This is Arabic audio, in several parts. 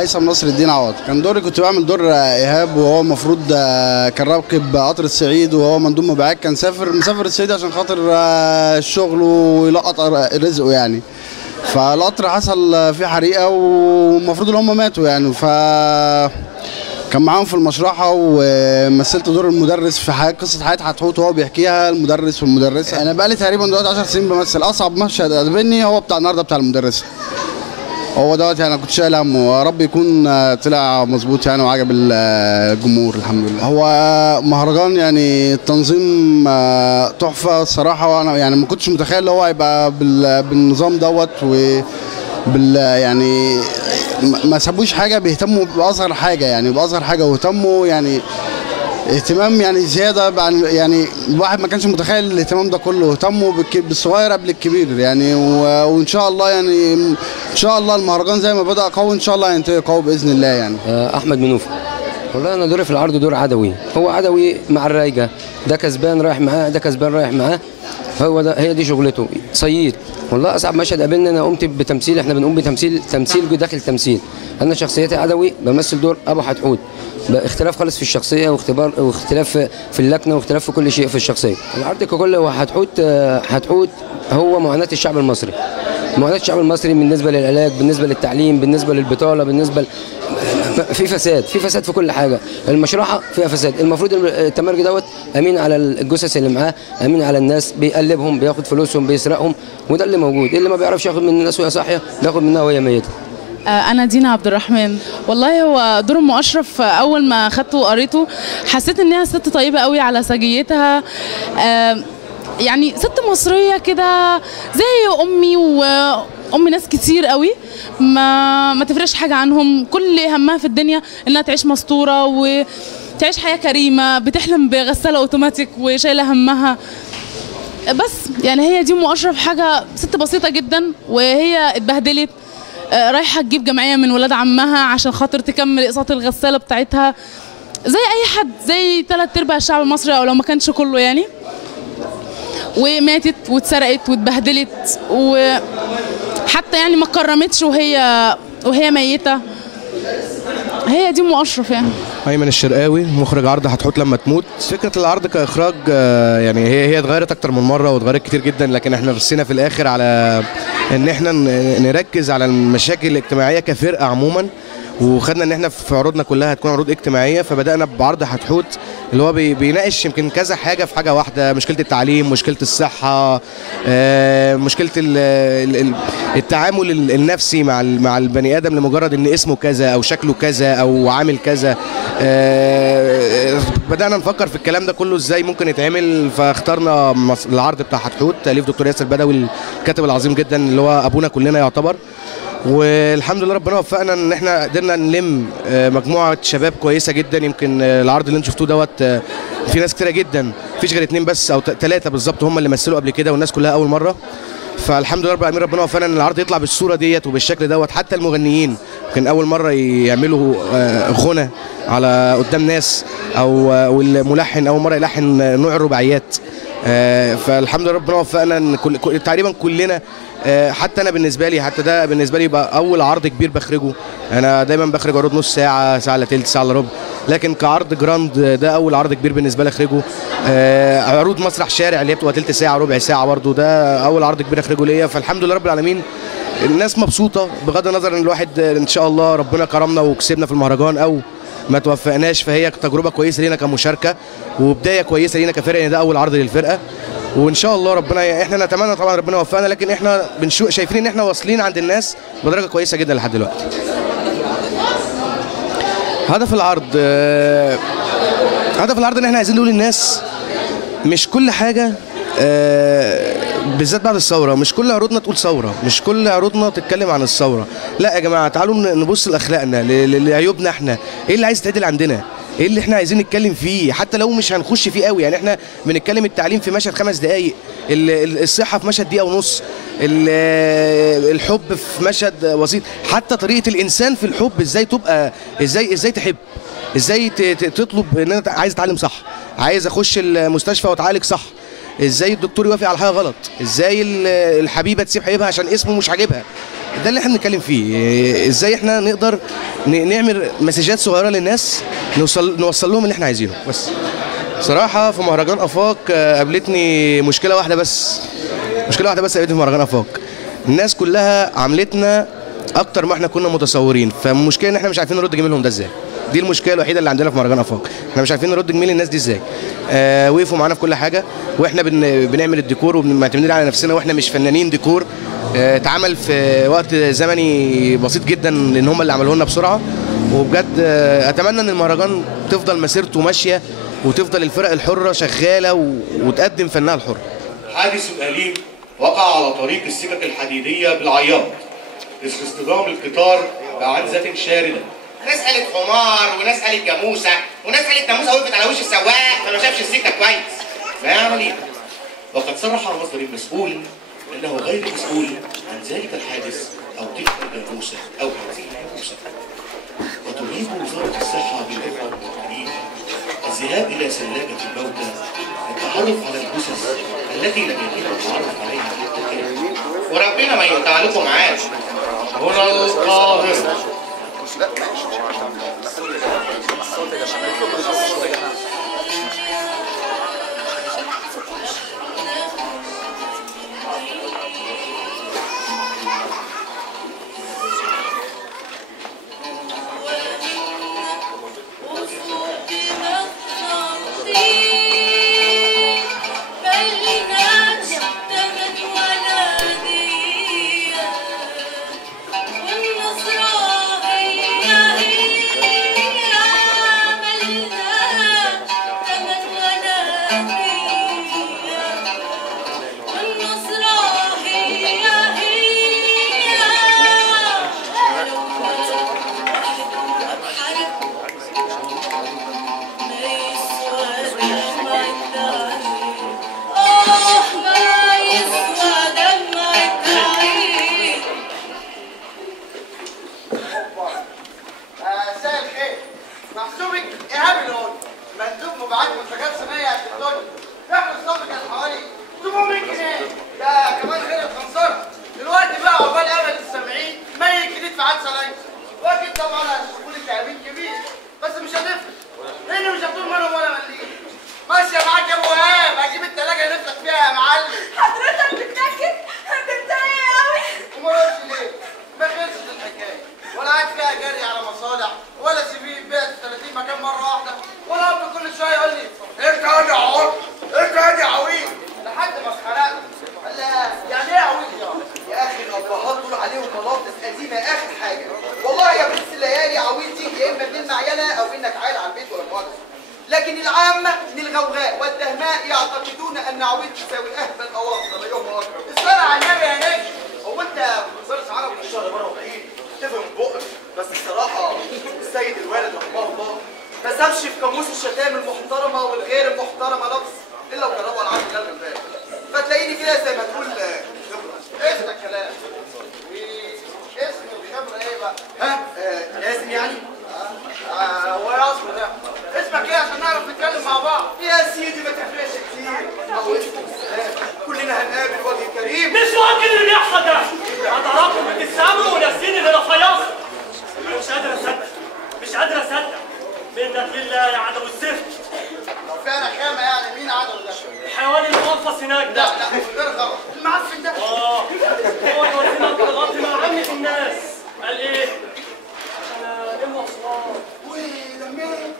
هيثم نصر الدين عوض. كان دوري كنت بعمل دور ايهاب، وهو المفروض كان راكب قطر الصعيد وهو مندوب مبيعات، كان مسافر الصعيد عشان خاطر الشغل ويلقط رزقه يعني. فالقطر حصل فيه حريقه والمفروض ان هم ماتوا يعني. كان معاهم في المشرحه ومثلت دور المدرس في قصه حياه حتحوت وهو بيحكيها، المدرس والمدرسه. انا بقالي تقريبا دلوقتي 10 سنين بمثل. اصعب مشهد قابلني هو بتاع النهارده بتاع المدرسه. هو دوت يعني انا كنت شايل همه، يا رب يكون طلع مظبوط يعني وعجب الجمهور الحمد لله. هو مهرجان يعني التنظيم تحفه الصراحه، وانا يعني ما كنتش متخيل ان هو هيبقى بالنظام دوت يعني ما سابوش حاجه، بيهتموا باصغر حاجه يعني، باصغر حاجه، واهتموا يعني اهتمام يعني زياده يعني الواحد ما كانش متخيل الاهتمام ده كله. اهتموا بالصغير قبل الكبير يعني، وان شاء الله يعني ان شاء الله المهرجان زي ما بدأ قوي ان شاء الله هينتهي قوي باذن الله يعني. احمد منوفي. والله انا دوري في العرض دور عدوي، هو عدوي مع الرايجه، ده كسبان رايح معاه، ده كسبان رايح معاه، هو ده هي دي شغلته صيد. والله اصعب مشهد قابلني انا قمت بتمثيل، احنا بنقوم بتمثيل داخل تمثيل. انا شخصيتي عدوي بمثل دور ابو حتحوت، اختلاف خالص في الشخصيه واختلاف في اللكنه واختلاف في كل شيء في الشخصيه. العرض ككل هو حتحوت هو معاناه الشعب المصري، معاناه الشعب المصري بالنسبه للعلاج، بالنسبه للتعليم، بالنسبه للبطاله، بالنسبه في فساد في كل حاجه. المشرحه فيها فساد، المفروض التمرجي دوت امين على الجثث اللي معاه، امين على الناس، بيقلبهم، بياخد فلوسهم، بيسرقهم، وده اللي موجود. اللي ما بيعرفش ياخد من الناس وهي صاحيه بياخد منها وهي ميته. أنا دينا عبد الرحمن. والله هو دور أم أشرف أول ما خدته وقريته حسيت إنها ست طيبة قوي على سجيتها، يعني ست مصرية كده زي أمي وأم ناس كتير قوي، ما تفرقش حاجة عنهم، كل همها في الدنيا إنها تعيش مستورة وتعيش حياة كريمة، بتحلم بغسالة أوتوماتيك وشايلة همها. بس يعني هي دي أم أشرف، حاجة ست بسيطة جدا، وهي اتبهدلت رايحه تجيب جمعيه من ولاد عمها عشان خاطر تكمل اقساط الغساله بتاعتها زي اي حد، زي 3/4 الشعب المصري او لو ما كانش كله يعني. وماتت واتسرقت واتبهدلت، وحتى يعني ما اتكرمتش وهي ميته. هي دي ام اشرف يعني. ايمن الشرقاوي، مخرج عرض حتحوت لما تموت. فكره العرض كاخراج يعني هي اتغيرت اكتر من مره واتغيرت كتير جدا، لكن احنا رسينا في الاخر على ان احنا نركز على المشاكل الاجتماعيه كفرقه عموما، وخدنا ان احنا في عروضنا كلها هتكون عروض اجتماعيه. فبدانا بعرض حتحوت اللي هو بيناقش يمكن كذا حاجه في حاجه واحده، مشكله التعليم، مشكله الصحه، مشكله التعامل النفسي مع البني ادم لمجرد ان اسمه كذا او شكله كذا او عامل كذا. بدانا نفكر في الكلام ده كله ازاي ممكن يتعمل، فاخترنا العرض بتاع حتحوت تاليف دكتور ياسر بدوي الكاتب العظيم جدا اللي هو ابونا كلنا يعتبر. والحمد لله ربنا وفقنا ان احنا قدرنا نلم مجموعه شباب كويسه جدا. يمكن العرض اللي انتم شفتوه دوت في ناس كتيره جدا، مفيش غير 2 بس او 3 بالظبط هم اللي مثلوا قبل كده، والناس كلها اول مره. فالحمد لله رب العالمين ربنا وفقنا ان العرض يطلع بالصوره ديت وبالشكل دوت. حتى المغنيين كان اول مره يعملوا غنى على قدام ناس، او الملحن اول مره يلحن نوع الرباعيات. فالحمد لله ربنا وفقنا ان تقريبا كلنا، حتى انا بالنسبه لي، حتى ده بالنسبه لي يبقى اول عرض كبير بخرجه. انا دايما بخرج عروض نص ساعه، ساعه الا تلت، ساعه الا ربع، لكن كعرض جراند ده اول عرض كبير بالنسبه لي اخرجه. عروض مسرح شارع اللي هي بتبقى تلت ساعه ربع ساعه برده ده اول عرض كبير اخرجه ليا. فالحمد لله رب العالمين الناس مبسوطه، بغض النظر ان الواحد ان شاء الله ربنا كرمنا وكسبنا في المهرجان او ما توفقناش، فهي تجربه كويسه لينا كمشاركه وبدايه كويسه لينا كفرقه، ان ده اول عرض للفرقه. وان شاء الله ربنا، احنا نتمنى طبعا ربنا يوفقنا، لكن احنا شايفين ان احنا واصلين عند الناس بدرجه كويسه جدا لحد دلوقتي. هدف العرض ان احنا عايزين نقول للناس مش كل حاجه، بالذات بعد الثوره، مش كل عروضنا تقول ثوره، مش كل عروضنا تتكلم عن الثوره. لا يا جماعه، تعالوا نبص لاخلاقنا، لعيوبنا احنا، ايه اللي عايز يتعدل عندنا، ايه اللي احنا عايزين نتكلم فيه، حتى لو مش هنخش فيه قوي. يعني احنا بنتكلم التعليم في مشهد 5 دقائق، الصحه في مشهد 1.5 دقيقة، الحب في مشهد بسيط، حتى طريقه الانسان في الحب ازاي تبقى، ازاي تحب، ازاي تطلب ان انا عايز اتعلم صح، عايز اخش المستشفى واتعالج صح، ازاي الدكتور يوافق على حاجه غلط، ازاي الحبيبه تسيب حبيبها عشان اسمه مش عاجبها. ده اللي احنا بنتكلم فيه، ازاي احنا نقدر نعمل مسجات صغيره للناس نوصل لهم اللي احنا عايزينه. بس صراحه في مهرجان افاق قابلتني مشكله واحده بس قابلتني في مهرجان افاق، الناس كلها عاملتنا اكتر ما احنا كنا متصورين، فالمشكله ان احنا مش عارفين نرد جميلهم ده ازاي. دي المشكله الوحيده اللي عندنا في مهرجان افاق، احنا مش عارفين نرد جميل الناس دي ازاي. وقفوا معانا في كل حاجه، واحنا بنعمل الديكور ومعتمدين على نفسنا، واحنا مش فنانين ديكور. اتعمل في وقت زمني بسيط جدا لان هم اللي عملوه لنا بسرعه. وبجد اتمنى ان المهرجان تفضل مسيرته ماشيه وتفضل الفرق الحره شغاله وتقدم فنها الحر. حادث أليم وقع على طريق السكك الحديديه بالعياط اثر اصطدام القطار بعنزه شارده. ناس قالت حمار وناس قالت جاموسه وناس قالت ناموسه وقفت على وش السواق فما شافش السكه كويس. فيعمل ايه؟ وقد صرح مصدر مسؤول انه غير مسؤول عن ذلك الحادث او تلك الجاموسه او هذه الجاموسه. وتريد وزاره الصحه بالاخوه المواطنين الذهاب الى ثلاجه الموتى للتعرف على الجثث التي لم يتم التعرف عليها بالتاكيد. وربنا ما يقطع لكم معاش. هنا القاهره. لكن العامة من الغوغاء والدهماء يعتقدون أن عويل تساوي أهبل أواصر يوم أكبر. الصلاة على النبي يا نجم. هو أنت مدرس عربي في الشهر بره وبعيد تفهم بقك، بس الصراحة السيد الوالد رحمه الله ما سابش في قاموس الشتائم المحترمة والغير المحترمة لفظ إلا وجربها العقل ده الغلبان. فتلاقيني كده زي ما تقول خبرة. اسم الكلام. اسم الخبرة إيه بقى؟ ها؟ لازم يعني؟ هو يا أصبر ده. اسمك ايه عشان نعرف نتكلم مع بعض؟ يا سيدي ما تفرقش كتير. كلنا هنقابل وجه كريم. مش ممكن اللي بيحصل ده. هتعرفوا بتتسامروا وناسين اللي انا فياصل. انا مش قادر اصدق. منك لله يا عدو الزفت. لو فيها رخامه يعني مين عدو ده؟ الحيوان المنفص هناك ده. لا من غير غلط. المعفن ده. هو اللي ودينا الغلط مع عامة الناس. قال ايه؟ عشان الم اصوات. ولمين؟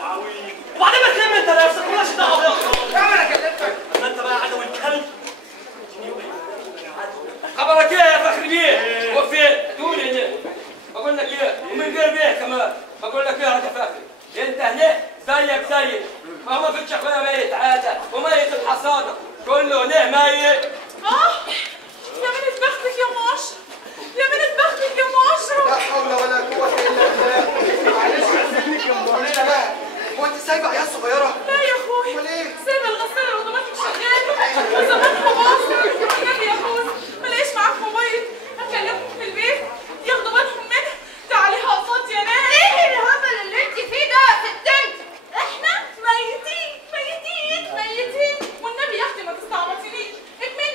وعويل وبعدين ما تلم انت نفسك مالكش دعوه بيا. يا عم انا كلمتك. ما انت بقى عدو الكلب. خبرك ايه يا فخري بيه؟ وفين؟ تقول هنا. بقول لك ايه؟ ومن غير بيه كمان. بقول لك ايه يا فخري؟ انت هنا زيك ما هو فيش اخويا ميت عاده وميت الحصانه كله هنا ميت. يا بنت بختك يا ام اشرف. يا بنت بختك يا ام اشرف. لا حول ولا قوه الا بالله. معلش عزتك يا مبارينا بقى. هو انت سايبه عيال صغيره؟ لا يا اخوي. امال ايه؟ سايبه الغساله الاوتوماتيك شغاله وزمانها باظت. والنبي يا اخوي ما لاقيش معاك موبايل هكلمهم في البيت ياخدوا بالهم منها. تعالي هقفط يا ناس. ايه الهبل اللي انت فيه ده يا ست انت؟ احنا ميتين والنبي يا اختي ما تستعبطينيش. اكملي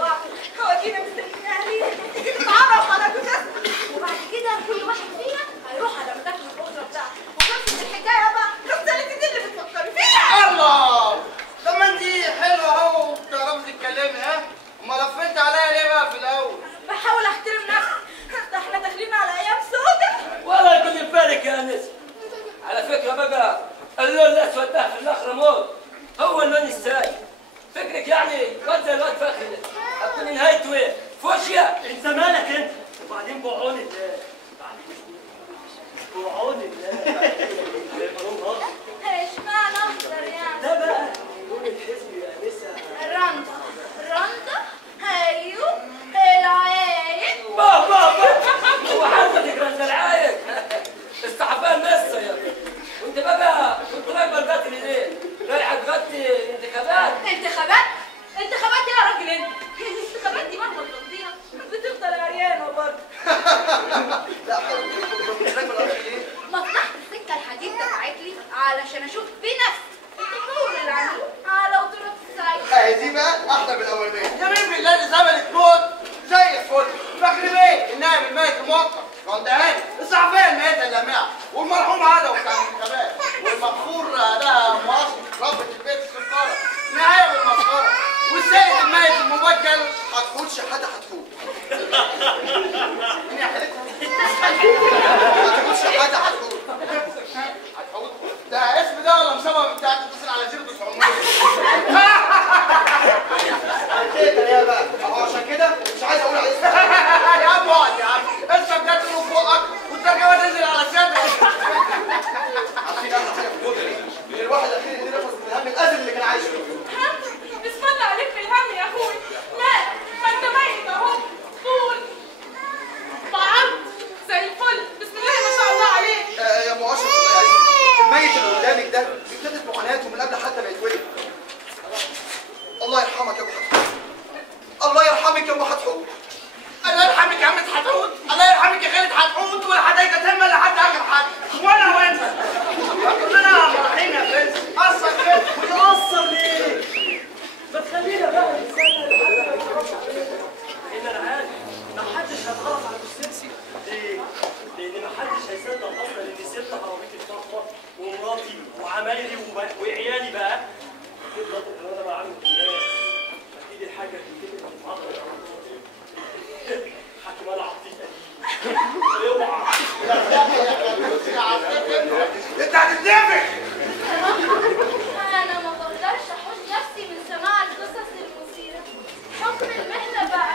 بعض هودينا مستنيين اهالينا تيجي تتعرف على جثثنا وبعد كده كل واحد فينا هيروح على مداخل الاسره بتاعته وخلصت الحكايه بقى رسالة دي اللي بتفكري فيها. الله، طب ما انت حلوه اهو وبتعرفي تتكلمي ها؟ امال لفيت عليا ليه بقى في الاول؟ بحاول احترم نفسي، ده احنا داخلين على ايام سودة. والله يكون في بالك يا انس. على فكره بقى اللون الاسود ده في الاخر موت هو اللون الساي. فكرك يعني واد زي الواد فخري هتكون نهايته ايه؟ فوشيا. انت مالك انت؟ وبعدين بعون الله، بعون الله. اشمعنى اخضر يعني؟ ده بقى لون الحزب يا انسه. الرندا، الرندا، ايوه العايق. بابا هو حضرتك رند العايق استعفان لسه يا ابني. وانت بقى كنت رايبه القتل ليه؟ رايحه تغطي انتخابات؟ انتخابات؟ انتخابات ايه يا راجل انت؟ الانتخابات دي مهما تغطيها بتفضل عريانه برضه. مصلحة السكة الحديد دفعت لي علشان اشوف بنفسي التطور اللي عملوه على وزارة الصعيد. اهي دي بقى احلى من الاولانيه. يمين بالله دي زمن الموت زي الفل. فخري بيه النائب الميت الموقر غندهاني، الصحفيه الميته اللامعه، والمرحوم عدوي بتاع الانتخابات، والمغفور ده مؤاخذة ربة البيت السكارة، نهايه بالمسخره، والسيد الميت المبجل هتفوت شحاته هتفوت. مين يا حالتها؟ هتفوت شحاته هتفوت. هتفوت؟ ده اسم ده ولا مسمى بتاعك تتصل على 0900؟ يا بقى اهو عشان كده مش عايز اقول على اسمك. يا عم اقعد يا عم، اسمك ده تقول فوقك والترجمه تنزل على صدرك. عارفين اهم حاجه في الموضوع دي الواحد اخير يدير نفس من الهم الازل اللي كان عايشه. بسم الله عليك في الهم يا اخوي. لا ما انت ميت اهو طول بعرض زي الفل. بسم الله ما شاء الله عليك. يا ام اشرف الله يعزك، الميت اللي قدامك ده ابتدت معاناته من قبل حتى ما يتولد. الله يرحمك يا ابو حتحوت. الله يرحمك يا ابو حتحوت. الله يرحمك يا عم حتحوت. الله يرحمك يا خالد حتحوت. ولا حدايق تم ولا حد اخر حد ولا وانت. كلنا فرحين يا برنس. قصر كده ويقصر ليه؟ ما تخلينا بقى نستنى لحد ما يتعرف علينا. ان انا عارف ما حدش هيتعرف على السيسي. ليه؟ لان ما حدش هيصدق اصلا ان سبت عربيتي الفخمه ومراتي وعمايلي وعيالي بقى. تفضل انا بعمل الناس. اكيد الحاجه بتتكلم في المحاضره. حكم انا عطيت اوعى. انت هتتنفخ. انا ما بقدرش احوش نفسي من سماع القصص المثيره. حكم المهنه بقى.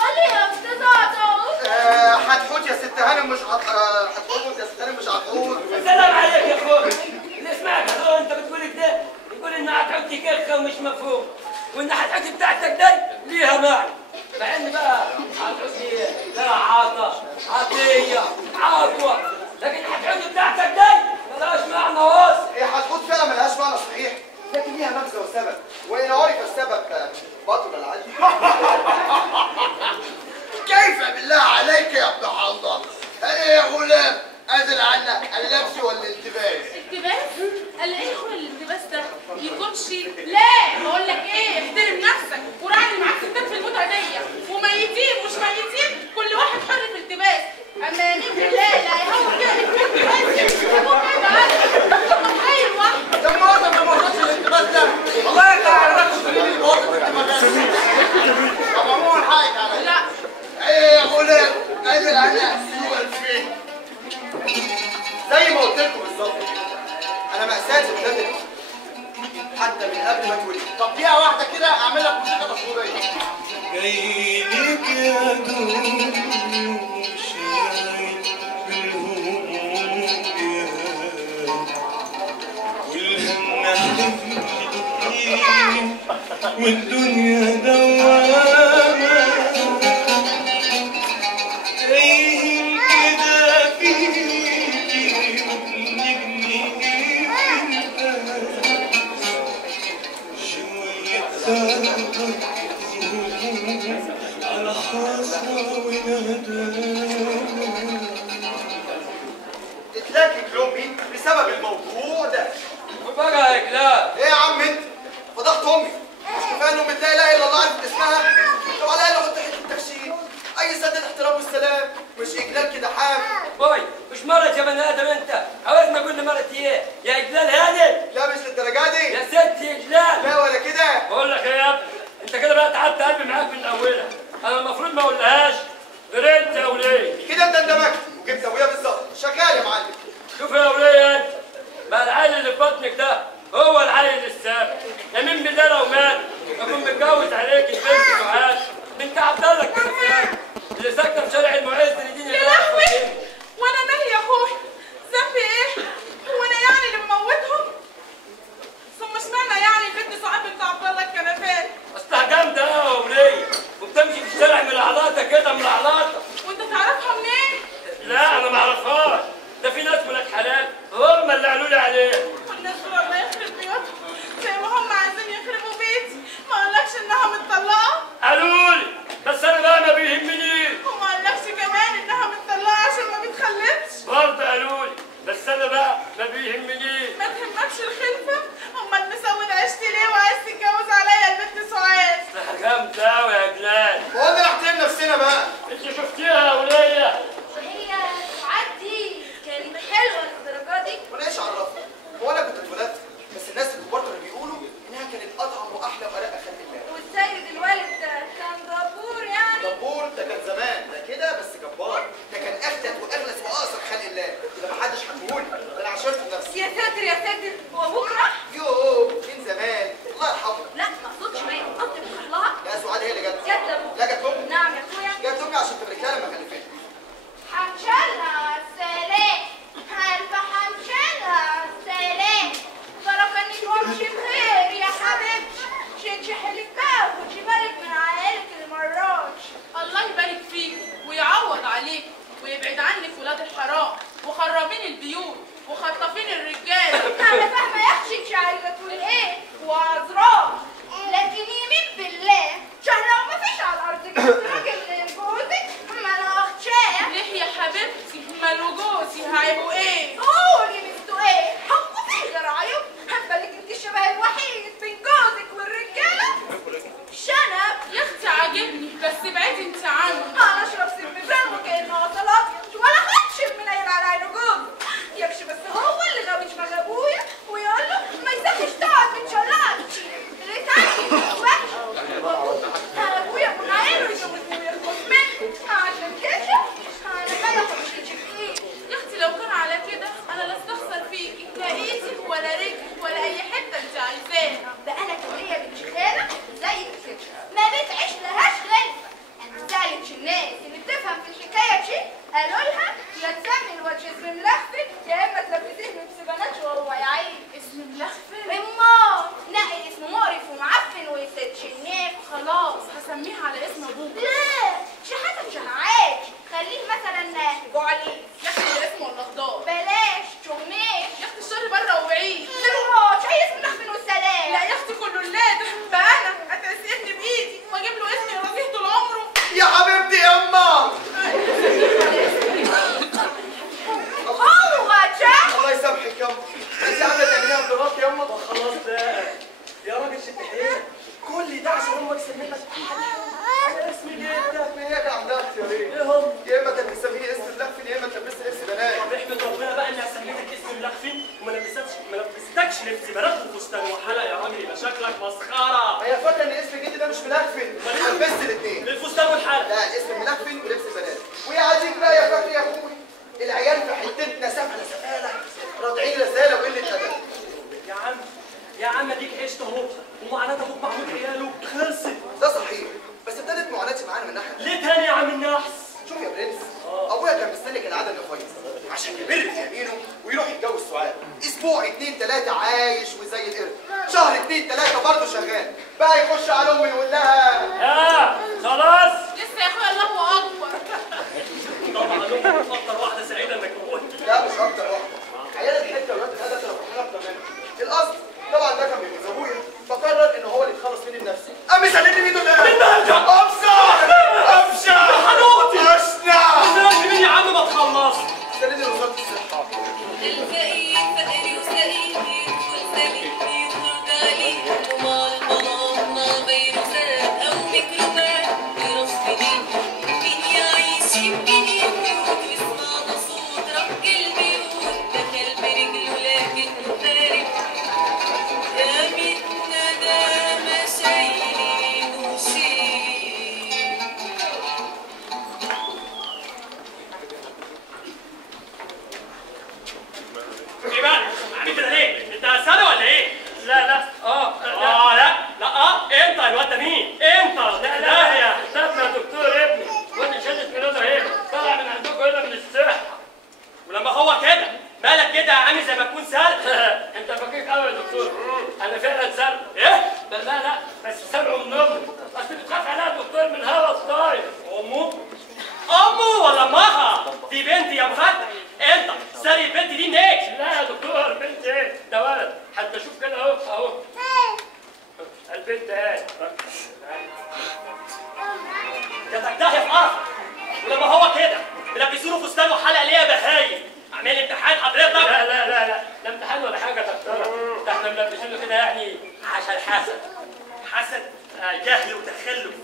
قولي يا استاذ عطاوس. حتحوت يا ست هانم مش هتحوت يا ست هانم مش هتحوت. السلام عليك يا اخوي. اللي اسمعك يا اخوي انت بتقول كده يقول ان هتحطي كركه ومش مفهوم، وان هتحطي بتاعتك دي ليها معنى، مع ان بقى هتحطي لها عطا عطيه عطوه، لكن هتحطي بتاعتك دي ملهاش معنى واسع. هي حتحوت فعلا ملهاش معنى صحيح، لكن ليها مغزى وسبب، وان عرف السبب بطل العجب. كيف بالله عليك يا ابن الله؟ ايه يا غلام؟ ازل عنا اللبس والالتباس. التباس؟ قال ايه هو الالتباس ده؟ يكونش لا بقول لك ايه، احترم نفسك وراعي معاك ستات في المتعه دي، وميتين مش ميتين كل واحد حر في التباس. اما يمين بالله لا هو كده الالتباس يسيبوه كده عادي. متخيل واحد ده ما وصلش الالتباس ده. والله انت عرفتش تقولي لي وصل الالتباس ده. طب عموما حقك عليا. لا ايه يا غلام؟ ازل عنا سوء الفهم. زي ما قلت لكم بالظبط انا مأساتي ابتدت حتى من قبل ما اتولد. طب دقيقة واحدة كده اعمل لك موسيقى تصويرية. جاي لك يا دنيا وشايل بالهموم يا والهم حلفني والدنيا دوامة جايين كده فيكي وبنبني شوية ثابت على خاصة وندامة. اتلاكك لأمي بسبب الموضوع ده. وبقى يا كلاب ايه يا عم انت؟ فضحت امي. مش كفايه ان امي لا اله الا الله عرفت اسمها؟ دخلت قلبي معاك من اولها، انا المفروض ما اقولهاش غير انت يا وليه. كده انت اندمجت وجبت ابويا بالظبط. شغال يا معلم. شوف يا وليه انت، بقى العيل اللي في بطنك ده هو العيل السابق. يمين بالله لو مات اكون متجوز عليك البنت سعاد بنت عبد الله الكرفان اللي ساكنه في شارع المعز لدين الله. يا لهوي، وانا مالي يا اخوي؟ ذنبي ايه؟ هو انا يعني اللي مموتهم؟ ثم اشمعنى يعني البنت سعاد بنت عبد الله الكرفان؟ اصلها جامده قوي يا وليه، وبتمشي في الشارع ملعلطه كده ملعلطه. وانت تعرفها منين؟ لا انا ما اعرفهاش، ده في ناس ولاد حلال هم اللي قالوا لي عليها. والناس دول الله يخرب بيوتهم زي ما هم عايزين يخربوا بيتي. ما قالكش انها متطلقه؟ قالوا لي، بس انا بقى ما بيهمنيش. وما قالكش كمان انها متطلقه عشان ما بتخلفش؟ برضه قالوا لي، بس انا بقى ما بيهمنيش. ما تهمكش الخلفه؟ امال مسود عشتي ليه وعايز تتجوز عليا البنت سعاد؟ جامده قوي يا جلال. هو انا نحترم نفسنا بقى. انت شفتيها يا وليه؟ هي سعاد دي كانت حلوه للدرجه دي؟ وانا ايش عرفني؟ هو انا كنت اتولدت، بس الناس الكبار كانوا بيقولوا انها كانت اطعم واحلى وارق خلق الله. والسيد الوالد ده كان دبور يعني؟ دبور ده كان زمان، ده كده بس جبار. ده كان افتت واغلس واقصر خلق الله. ده ما حدش حكيهولي، ده انا عشرت بنفسي. يا ساتر يا ساتر، هو ابوك راح؟ يوه من زمان، الله يرحمه. لا ما اقصدش، ما هي قصدي بتروح لها؟ لا سعاد هي اللي جت. جت لابوك؟ لا جت لامي. نعم يا اخويا. جت لامي عشان تبارك لها لما خلفتني. حنشلها السلام، حنشلها السلام. بركة تمشي بخير يا حبيبتي. شنشي حلك بقى وخدي بالك من عيالك المرات. الله يبارك فيك ويعوض عليك ويبعد عنك ولاد الحرام وخرابين البيوت وخطافين الرجاله. انا فاهمه يا اختي انت عايزه تقولي ايه وعذراء، لكن يمين بالله شهر ما فيش على الارض راجل جوزك ما اختشاه. ليه يا حبيبتي؟ ماله جوزي هيبقوا ايه؟ قولي بنتوا ايه؟ حطوا فيه غير عيوب. هبالك انت الشبه الوحيد بين جوزك والرجاله. شنب يا اختي عاجبني، بس بعيدي انت عنه. انا اشرب سيرفيفان وكانه وصلات ولا خدش من عين على عينه جوزه. يمشي بس هو اللي غاوي دماغ ابويا ويقول له ما يصحش تقعد متشلقش. ليه تاني؟ وحش. انا ابويا من عينه يجوزني ويرفض مني، عشان كده انا ما ياخدش بايدي. يا اختي لو كان على كده انا لا استخسر فيكي لا ايدي ولا رجلي ولا اي حته انت عايزاها. ده انا كليه بنت خاله زي كده ما بتعيش لهاش غلفه. سالت الناس اللي بتفهم في الحكايه دي قالوا لها يا تسمي الوجه اسم ملخفت يا اما تلبسيه لبس بنات وهو يعيب. اسم ملخفت؟ امال نقي اسم مقرف ومعفن ويسد شناف. خلاص هسميها على اسم ابوك. لا شحاته شهعات، خليه مثلا جعلي. يا اختي ده اسمه ولا خضار؟ بلاش شماش. يا اختي الشر بره وبعيد. دلوقتي هي اسم ملخفت والسلام. لا يا اختي كله اللاده بقى انا هتسقفني بايدي واجيب له اسم يرضيه طول عمره. يا حبيبتي يا اما هو شاف. الله يسامحك يا اما، انت عامله تعمليها بدراك يا اما. خلاص بقى يا راجل شد حيلك، كل ده عشان امك سميتك على اسم جدك. هي كان عندها اختيارين، ايه هم؟ يا اما كانت بتسميني اسم ملخفت يا اما تلبسني لبس بنات. طب احمد ربنا بقى اني سميتك اسم ملخفين وما لبستكش لبس بنات وفستان وحلق. يا راجل يبقى شكلك مسخره. هي فاكره ان اسم جدي ده مش ملخفت، لبست الاثنين الفستان والحلق. لا الاسم ملخفت ولبس بنات. ويا عايزين بقى يا فاكر يا اخوي العيال في حتتنا سفله سفاله راضعين رساله وقله ادب. يا عم اديك عشت اهو ومعاناه ابوك محمود عياله خلصت. ده صحيح، بس ابتدت معاناتي معانا من ناحيه. ليه تاني يا عم النحس؟ شوف يا برنس، ابويا كان مستني العاده انه كويس عشان يبر في يمينه ويروح يتجوز سعاد. اسبوع 2 3 عايش وزي القرد، شهر 2 3 برضه شغال. بقى يخش على امي يقول لها خلاص لسه تجتهي في قرف. ولما هو كده ملبسينه فستان وحلقه ليه يا بهايم؟ اعمل امتحان حضرتك؟ لا لا لا لا لا امتحان ولا حاجه يا دكتوره، ده احنا ملبسينه كده يعني عشان حسد. حسد جهل وتخلف.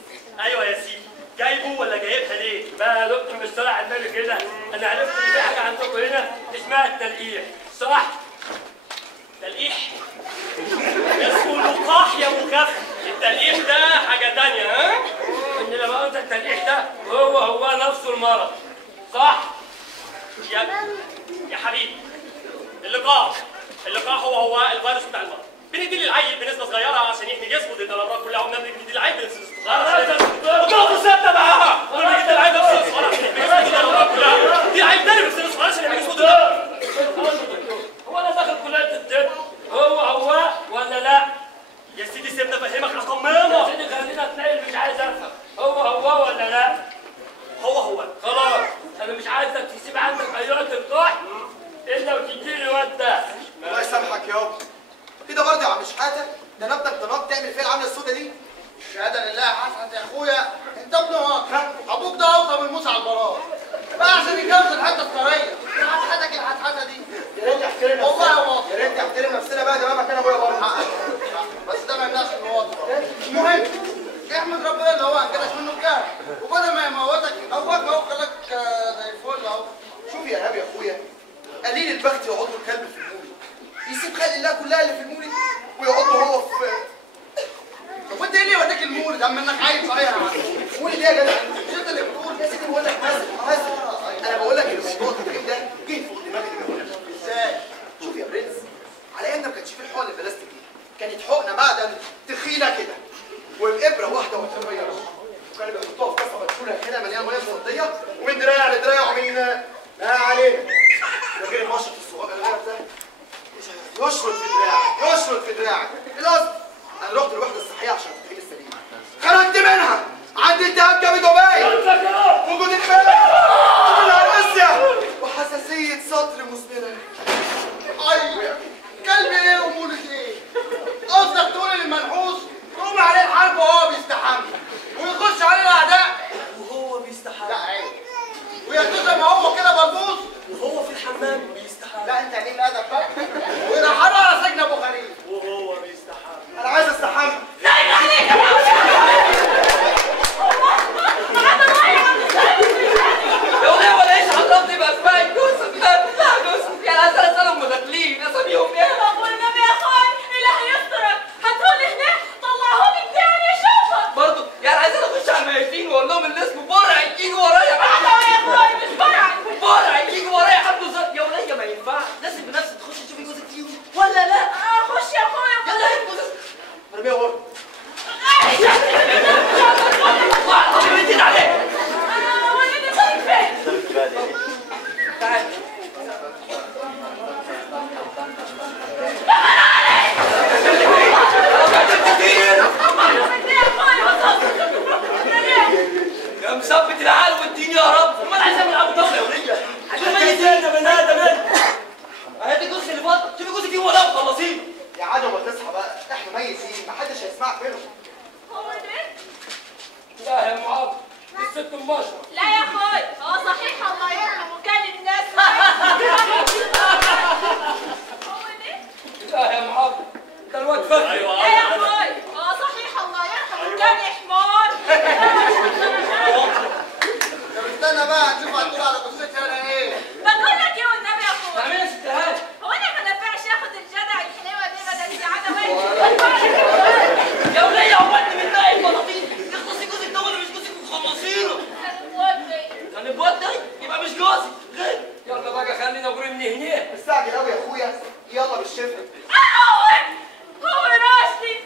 ايوه يا سيدي، جايبه ولا جايبها ليه؟ بقى يا دكتور مش طالع على دماغي كده، انا عرفت ان في حاجه عندكم هنا اسمها التلقيح، صح؟ تلقيح؟ اسمه لقاح يا مكافح. التلقيح ده حاجه ثانيه، ها؟ ان لما قلت التلقيح ده هو نفسه المرض، صح؟ يا حبيبي، اللقاح هو الفيروس بتاع المرض. بندي للعيل بنسبه صغيره عشان يحمي جسمه ضد الامراض كلها، وقمنا بندي للعيل بنسبه صغيره. اضربوا ثابته معاها، قلنا ندي للعيل بنسبه صغيره عشان يحمي جسمه ضد الامراض كلها، دي العيل تاني بنسبه صغيره عشان يحمي جسمه ضد الامراض. هو انا داخل كليه الطب هو ولا لا؟ يا سيدي سيبنا افهمك اطمنك. يا سيدي خلينا اتنقل، مش عايز افهم. هو ولا لا؟ هو خلاص، انا مش عايزك تسيب عندك ايات القح الا وتديني الواد ده. الله يسامحك يابا، كده برضه يا عم شحاته؟ ده نبتك ضناب تعمل فيها العمله السوداء دي؟ الشهاده لله يا حسن يا اخويا، انت ابن واقع، ابوك ده اوطى من موسى على البلاط بقى عشان يتجوز الحته الطريه. حتحتك الحتحته دي يا ريت احترم والله يا واطي، يا ريت احترم نفسنا بقى، ده مكان ابويا برضه حقك، بس ده ما يمنعش انه واطي. المهم احمد ربنا اللي هو انجدك منه بكام، وبدل ما يموتك يموتك اهو خلاك زي الفل اهو. شوف يا ابي يا اخويا، قليل البخت يقعد له الكلب في المولد، يسيب خلق الله كلها اللي في المولد ويقعد له هو في. طب وانت ايه اللي وداك المولد؟ اما انك عايز صحيح يا معلم. المولد ايه يا جدع؟ مش انت اللي بتقول يا سيدي؟ بقول لك بس انا بقول لك الموضوع التدريب ده جه فوق دماغي ازاي؟ شوف يا برنس، على ايامنا ما كانش فيه الحقن البلاستيك دي، كانت حقنه معدن تخينه كده وبابره واحده وتغير، وكانوا بيحطوها في كاسه مدفونه كده مليانه ميه مصديه، ومن دراع لدراع وعملنا لا علينا. ده غير المشط الصغير ده يشرط في دراعك يشرط في دراعك. القصد انا رحت الوحده الصحيه عشان التدريب السليم، خرجت منها عندي التهاب كبد وباين وجود الخلل والارقسيا وحساسيه سطر مزمنه. ايوه كلب ايه ومولد ايه؟ قصدك تقول المنحوس تقوم عليه الحرب وهو بيستحمى ويخش عليه الاعداء وهو بيستحمى؟ لا عيب. ويكتشف ما هو كده بلبوظ وهو في الحمام بيستحمى. لا انت قليل الادب بقى. ويرحلوا على سجن ابو غريب وهو بيستحمى. انا عايز استحمى. لا عليك يا يا وليه ولا ايش عرفتني باسماء يوسف؟ لا يوسف يا الاسئله سنه هم داخلين اساميهم ايه؟ طب والنبي يا اخوي اللي هيسترك هتقولي هناك طلعوني تاني اشوفك برضه يعني عايزين اخش على الميتين واقول لهم اللي اسمه برع يجي ورايا. انا يا اخوي مش برع يجي ورايا حد زي يا وليه ما ينفعش، لازم بنفسك تخش تشوفي جوزك فيهم ولا لا؟ خش يا اخويا يلا هات جوزك. ارميها ورا. بنتين عليك. ولدي صارت فين؟ تعال. يا مثبت العقل والدين يا رب، امال عايز اعمل ابو طفل يا وليه؟ عشان ما يتهدى بني ادم. هات الجزء اللي فاضل، شوفي جوزك فيه ولا مخلصين. يا عادة ما تصحى بقى، احنا ميزين محدش هيسمعك منهم. هو ده؟ لا يا معاذ، دي الست المشرق. لا يا اخوي هو صحيح الله يرحمه وكان الناس هو ده؟ لا يا معاذ، ده الواد فخري. لا يا اخوي هو صحيح الله يرحمه وكان حمار. طب استنى بقى نشوف هتقول على قصتي انا ايه. بقول لك ايه والنبي يا اخوي؟ تعملي يا ست هاني. هو انا ما نفعش اخد الجدع الحلوه دي بدل السعاده وين؟ يا وليه هو انت بتلاقي البطاطين تخلصي جوزك ده ولا مش جوزك وتخلصينه؟ كان البودي يبقى مش جوزي غير. يلا بقى خلينا نقول من هنا. مستعجل قوي يا اخويا، يلا بالشفا. هو راسي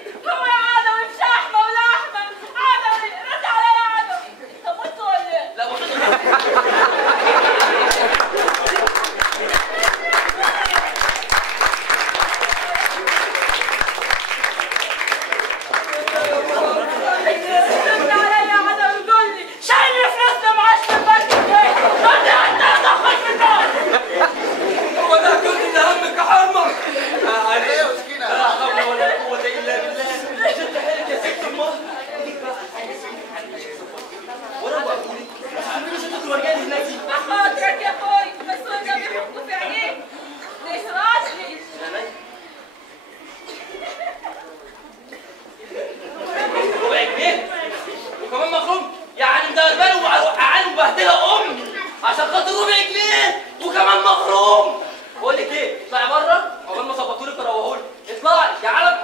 كمان مخروم يعني مدربان وقعان ومبهدله امي عشان خاطر ربع جنيه وكمان مخروم. بقول لك ايه، اطلعي بره عقبال ما ظبطولك وروقولي. اطلعي يا علم.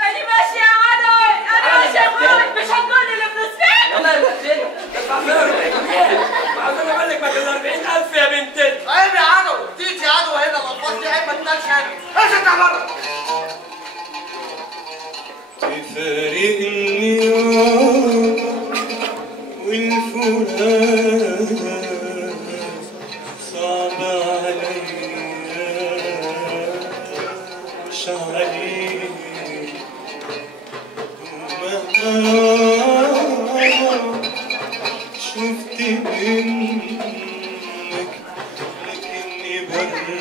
انا ماشيه يا عدوي، انا ماشيه يا اخوي، مش هتقولي اللي فلوسين. يلا يا بنتنا ادفع فيها. عاوزين اقول لك بدل 40,000 يا بنتنا. عيب يا عدوي، تيجي عدوي هنا الالفاظ دي عيب ما تنالش هنا. امشي اطلع بره. تفارقني والفراق صعب عليا مش عليك ومهما شفت منك لكني برضو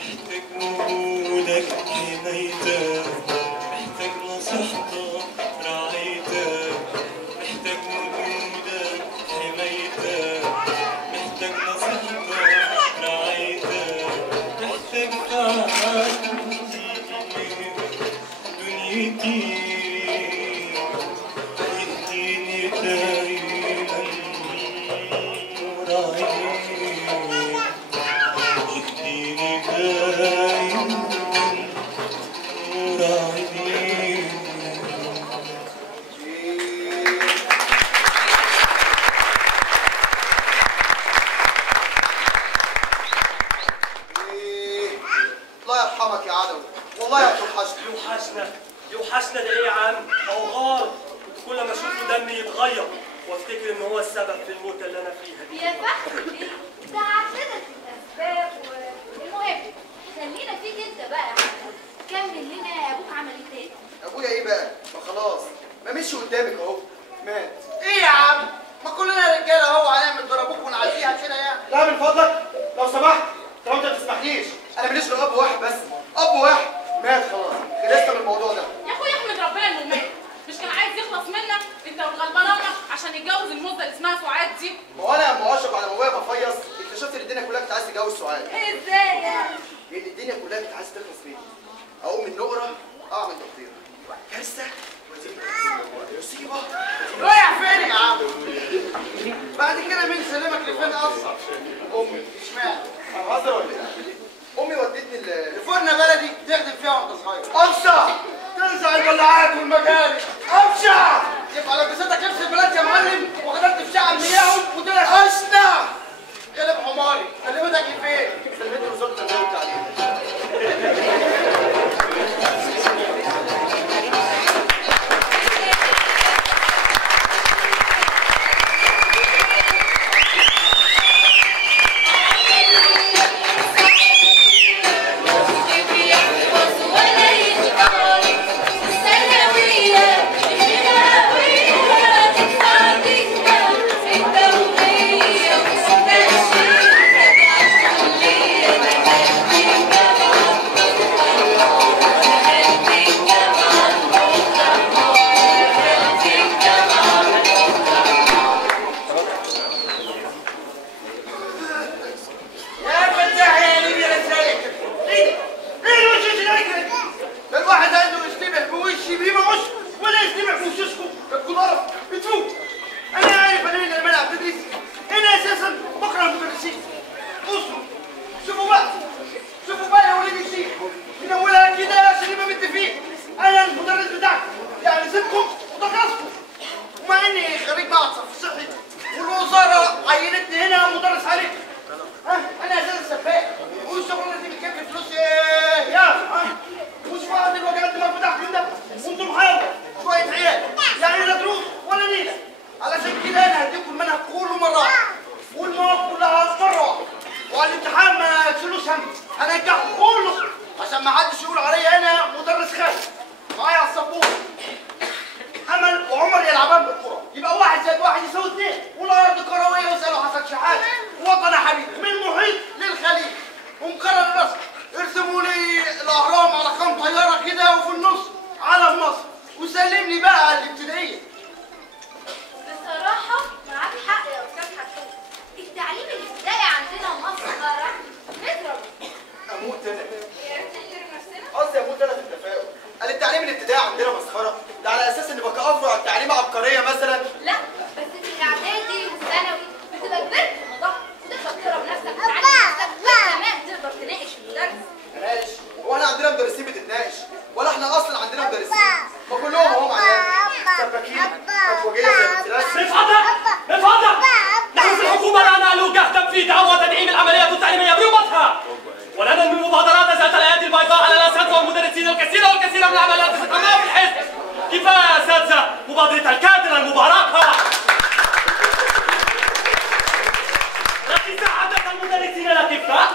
محتاج وجودك حمايتك محتاج نصيحتك رعايتك محتاج وجودك حمايتك محتاج نصيحتك رعايتك محتاج تعبني دنيتي يهديني دايما وراعيني يهديني دايما وراعيني. الله يرحمك يا عدوي، والله هتوحشني. يوحشنا ده ايه يا عم؟ هو غار. كل ما اشوفه دمي يتغير وافتكر ان هو السبب في الموتة اللي انا فيها دي. يا فخري ده عددت الاسباب المهم خلينا فيك انت بقى يا عم. كمل لنا ابوك عمل ايه تاني؟ ابويا ايه بقى؟ ما خلاص ما مشي قدامك اهو مات. ايه يا عم؟ ما كلنا رجاله اهو هنعمل ضربوك ونعديها كده يعني. لا من فضلك لو سمحت، لو انت ما تسمحليش انا ماليش غير اب واحد بس، اب واحد مات خلاص، خلصنا من الموضوع ده. يا اخويا احمد ربنا انه مات، مش كان عايز يخلص منك انت والغلبان امك عشان يتجوز الموزه اللي اسمها سعاد دي؟ هو انا لما اشرب على ابويا بفيص اكتشفت ان الدنيا كلها كانت عايزه تتجوز سعاد. ازاي يعني؟ لان الدنيا كلها كانت عايزه تخلص مني. اقوم من نقره اقع من تقدير. كارثه مصيبه. رايح فين يا عم؟ بعد كده مين سلمك لفين اصلا؟ امي. اشمعنى؟ انا بهزر ولا ايه؟ امي ودتني لفرنه بلدي تخدم فيها وانت صغير. امشى تنزع البلاعات والمجاري. امشى يبقى لبستك لبس البلد يا معلم وخدمت في شقه ملياهم وطلع خشنه. قلب حماري. سلمتك لفين؟ سلمتني وزاره التربيه والتعليم. ولا يتبع عندنا مسخره، ده على اساس ان بقى افرع التعليم عبقريه مثلا. لا بس في الاعدادي والثانوي بتبقى كبرت الموضوع وتقدر تقرا بنفسك وتتعلم بنفسك كمان تقدر تناقش المدرس. تناقش؟ هو احنا عندنا مدرسين بتتناقش؟ ولا احنا اصلا عندنا مدرسين؟ ما كلهم اهم عيال سباكين افواجيه زي ما بترسم. من فضلك نحن في الحكومه لا نعلو جهدا في دعوه تدعيم العمليات التعليميه برمتها، ولنا من مبادرات ذات الايادي البيضاء على الاساتذه والمدرسين الكثير والكثير من العمليات التي تتمام في الحزب. كفايه يا اساتذه مبادره الكادر المباركه التي ساعدت المدرسين الاكفاء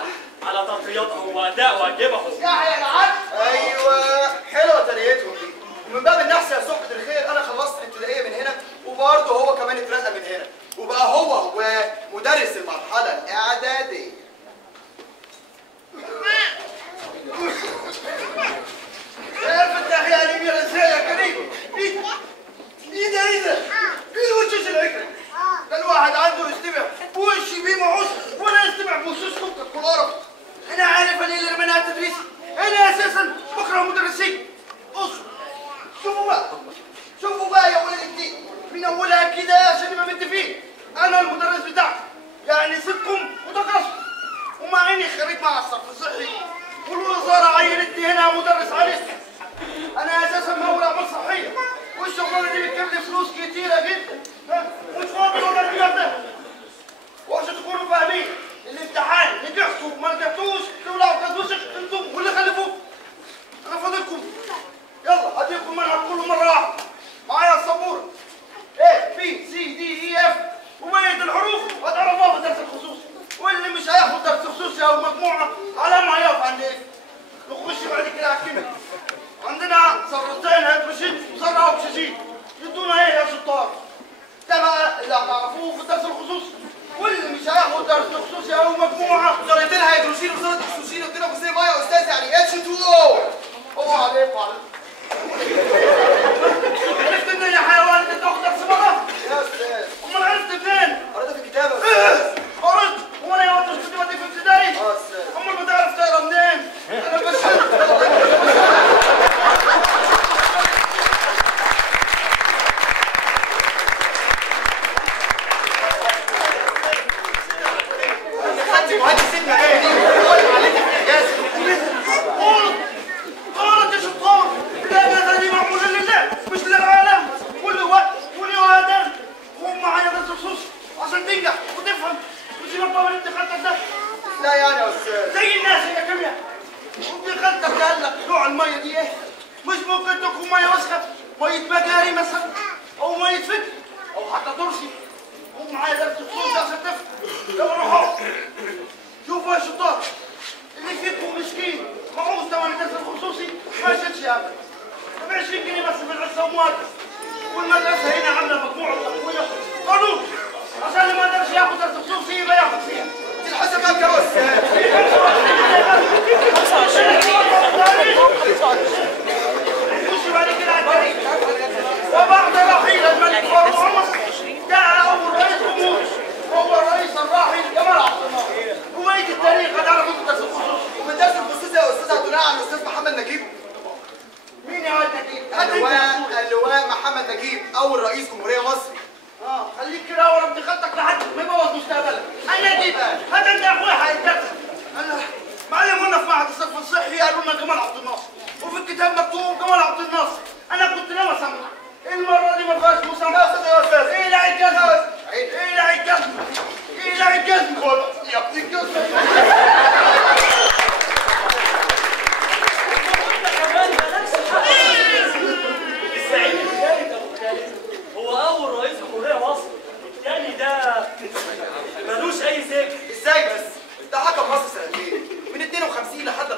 على تغطيتهم واداء واجبهم. يا العدل. ايوه حلوه تريقتهم دي، ومن باب النحس يا صحبه الخير انا خلصت الابتدائيه من هنا، وبرضه هو كمان اترقى من هنا، وبقى هو مدرس المرحله الاعداديه. يا فتاح يا عليم يا غزال يا كريم. ايه ده ايه الوشوش العكري؟ ده الواحد عنده يستمع وشي بيه معوش ولا يستمع بوشوش كتك والقرف. انا عارف انا اللي منع تدريسي، انا اساسا بكره مدرسين. شوفوا بقى يا ولد الدين من اولها كده عشان نبقى متفقين. انا المدرس بتاعكم، يعني سيبكم وتكرسوا، ومع اني خريج مع الصرف الصحي والوزاره عينتني هنا مدرس عريس. انا اساسا مول اعمال صحيه، والشغلانه دي بتكلف فلوس كتيره جدا، مش فاضي ولا الكلام ده. وعشان تكونوا فاهمين الامتحان نجحتوا ما نجحتوش تولعوا كدوسك انتم واللي خلفوكم. انا فاضلكم، يلا هديكم منهج كله مره واحده. معايا السبوره A B C D E F وبقيه الحروف هتعرفوها في الدرس الخصوصي، واللي مش هياخد درس خصوصي او مجموعه على ما هيقف عند ايه. نخش بعد كده على الكيمياء. عندنا ذرتين هيدروجين وذره اكسجين. يدونا ايه يا شطار؟ ده بقى اللي هتعرفوه في الدرس الخصوصي، واللي مش هياخد درس خصوصي او مجموعه ذرتين هيدروجين وذره اكسجين ادينا بوزيه ميه يا استاذ، يعني H2O. هو عليكم عرفت منين يا حيوان انت تاخد درس بره؟ يا استاذ امال عرفت منين؟ قريتها في الكتابه. قريت؟ هو انا يا واد مش كنت بدي في ابتدائي؟ اه استاذ. امال بتعرف تقرا منين؟ انا بشهد. خدتي مهندس سيدنا جايه دي وقول عليك في الاجازه. غلط يا شطار، الاجازه دي معموله لله مش للعالم. كل وقت كل وادم قوم معايا درس خصوصي عشان تنجح وتفهم وتجيب الطابع اللي انت خدتك ده. لا يعني يا استاذ زي الناس يا كيمياء. وانت خدتك قال لك نوع الميه دي ايه؟ مش ممكن تكون ميه وسخه، ميه مجاري مثلا او ميه فكر او حتى ترسي. قوم معايا درس خصوصي عشان تفهم. يلا روحوا شوفوا يا شطار، اللي فيكم مسكين معهوش ثمن الدرس الخصوصي ما يشيلش ابدا. ب 20 جنيه بس في الحصه وموقف. والمدرسه هنا عامله مجموعه تقويه قانون عشان اللي ما قدرش ياخد درس خصوصي يبقى ياخد فيها. دي الحصه كام يا استاذ؟ 25 خش بعد كده على الكريم. وبعد رحيل الملك فاروق عمر دعا اول رئيس جمهوري وهو الرئيس الراحل جمال عبد الناصر. وبقيه التاريخ هتعرفوا في الدرس الخصوصي. وفي الدرس الخصوصي يا استاذ هتنقل عن الاستاذ محمد نجيب. مين يا ولد نجيب؟ اللواء محمد نجيب اول رئيس جمهوريه مصر. خليك كده ورا ابن خالتك لحد ما يبوظ مستقبلك. انا نجيب هات انت يا اخويا هيتكسر. معلمونا في معهد الصرف الصحي قالوا لنا جمال عبد الناصر، وفي الكتاب مكتوب جمال عبد الناصر. انا كنت ناوي اسامحك، المره دي ما فيهاش مسامحه. يا استاذ ايه لعي الجزمه؟ ايه لعي الجزمه؟ ايه لعي الجزمه؟ يا ابني الجزمه. الزعيم الثالث ابو خالد هو اول رئيس جمهوريه مصر، الثاني ده ملوش اي ذكر. ازاي بس؟ ده حكم مصر سنتين من 52 لحد 54،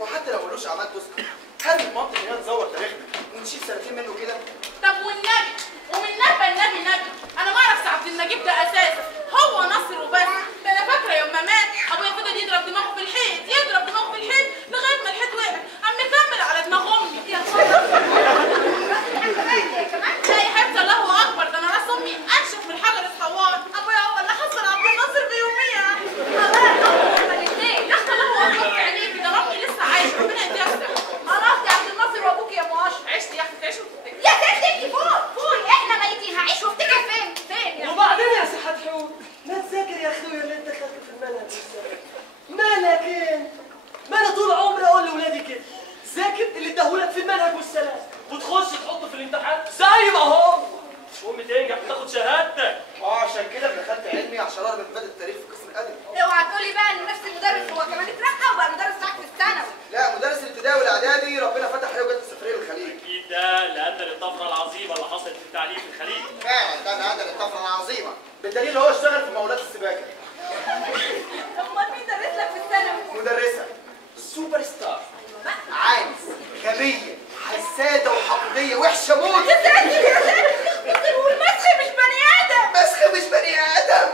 وحتى لو ملوش اعمال تذكر. هل المنطق ان نزور تاريخنا ونشيل سنتين منه كده؟ طب والنبي ومنبه النبي نبي، انا ما اعرفش عبد المجيد ده اساسا هو نصر وبس. ده انا فاكره يوم ما مات ابويا فضل يضرب دماغه في الحيط يضرب دماغه في الحيط لغايه ما الحيط وقع، عم مكمل على دماغ امي. يا لا يا حبيبتي الله اكبر، ده انا راس امي انشف من حجر الصوان. ابويا هو اللي حصل عبد الناصر بيوميها. الله يرحمه الاثنين. يا اخي الله اكبر عليكي، ده امي لسه عايشه ربنا يديها الصحه. خلاص يا عبد الناصر وابوك يا ام اشرف بدليل هو اشتغل في مولات السباكه. امال مين درس لك في الثانوي؟ مدرسه سوبر ستار، عانس، غبيه، حساده وحقوديه، وحشه موت. يا ساتر يا ساتر، والمسخ مش بني ادم. مسخ مش بني ادم.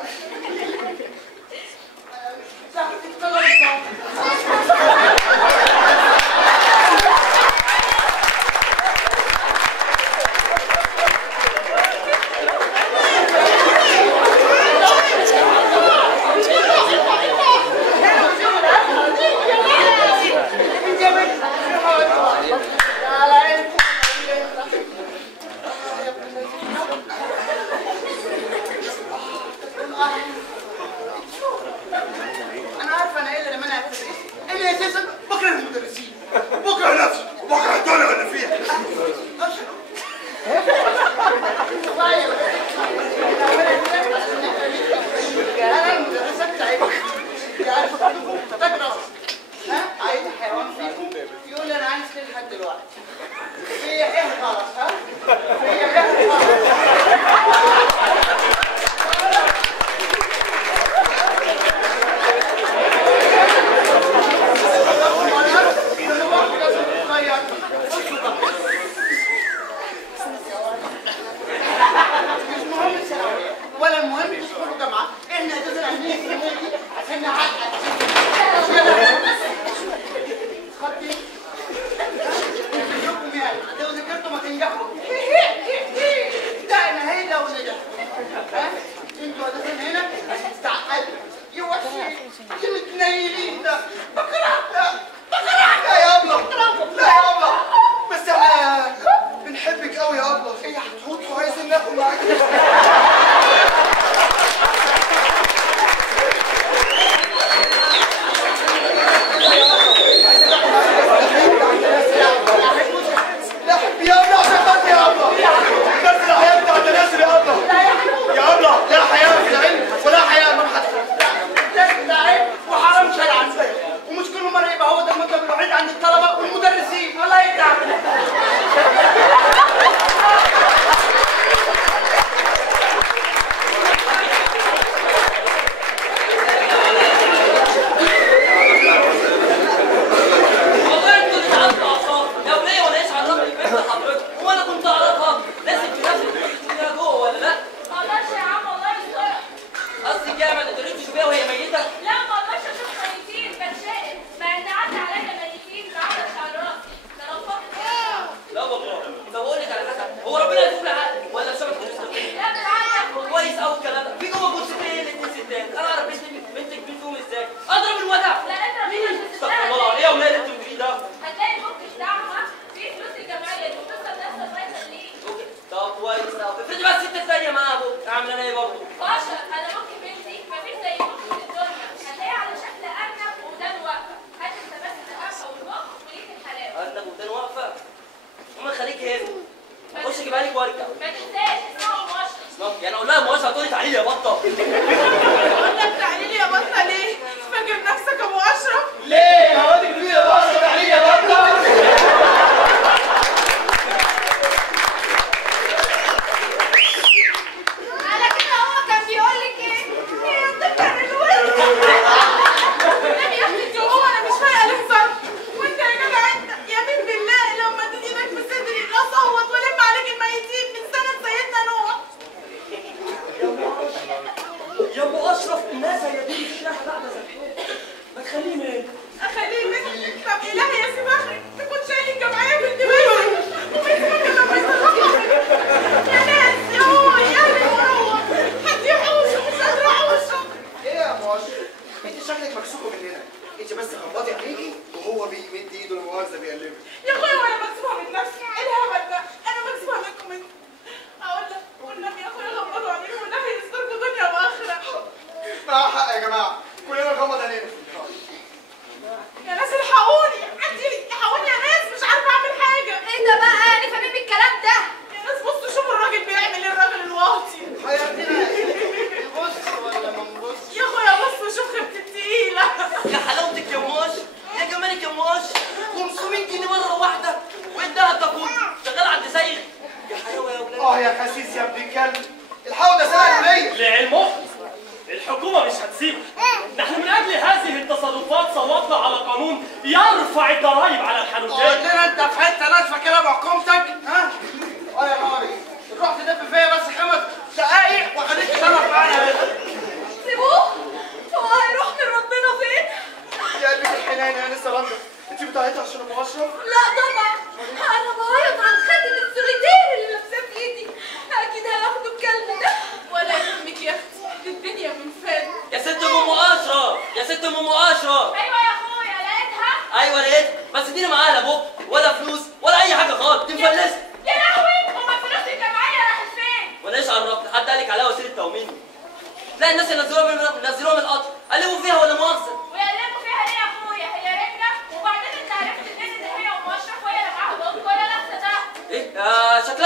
اخليه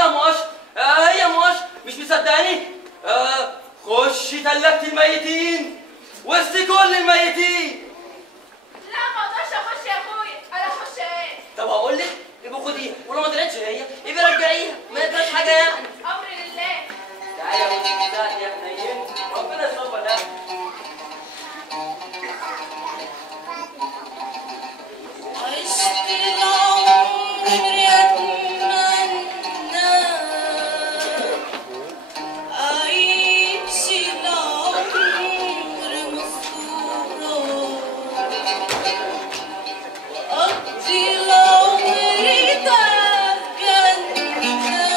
يا مؤشر هي مؤشر مش مصدقاني؟ خش تلاجة الميتين وسط كل الميتين. لا ما اقدرش اخش يا اخويا. انا اخش ايه؟ طب هقول لك يبقى خديها ولو ما طلعتش هي يبقى رجعيها ما يجراش حاجه يعني. امر لله. تعالى يا ولد تعالى يا حنين ربنا يصبر لك. عشت العمر اتمنى اعيش العمر مسرورا واقضي العمر ده جنة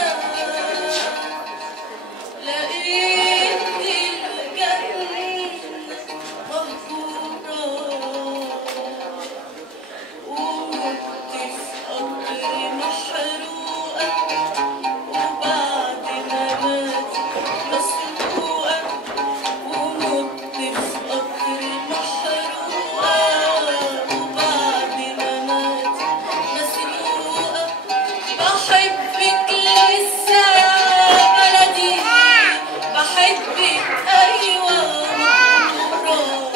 لقيت الجنة مهجورة ومت في قبر محروقة وبعد ما مات مسروقة ومت في قبر محروقة وبعد ما مات مسروقة بحبك لسه يا بلدي بحبك أيوة مغمورة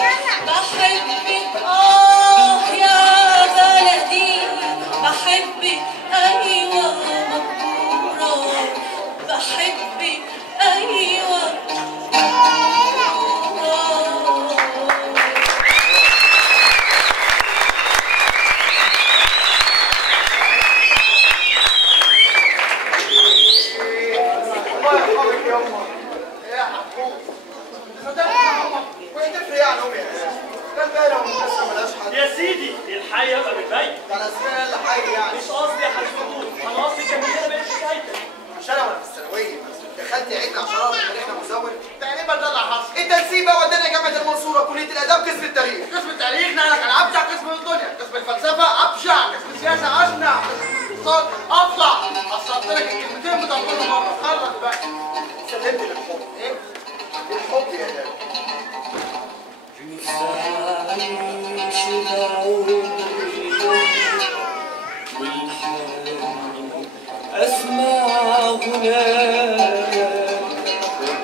بحبك يا بلدي بحبك أيوة مغمورة بحبك أيوة الله يرحمك يا امه. يا حبوب خدامك يا امه وهي تفرق يعني امي يا اساس ده الباقي والمكسر ملهاش حل. يا سيدي الحي يبقى بالبيت. ده انا اسمها اللي حي يعني. مش قصدي يا حزبوط، انا قصدي كملنا بقيت حكايتك. مش انا وانا في الثانويه دخلت عيدنا عشان اعرف ان احنا مزور تقريبا ده اللي حصل. التنسيق بقى ودانا جامعه المنصوره كليه الاداب قسم التاريخ. قسم التاريخ نقلك على ابشع قسم في الدنيا. قسم الفلسفه ابشع. قسم السياسه اشنع. قسم الاقتصاد افظع. قصرت لك الكلمتين بتوع كل مره. خلص بقى. سلمت للحب. ايه؟ الحب يا غالي. أسمع غناك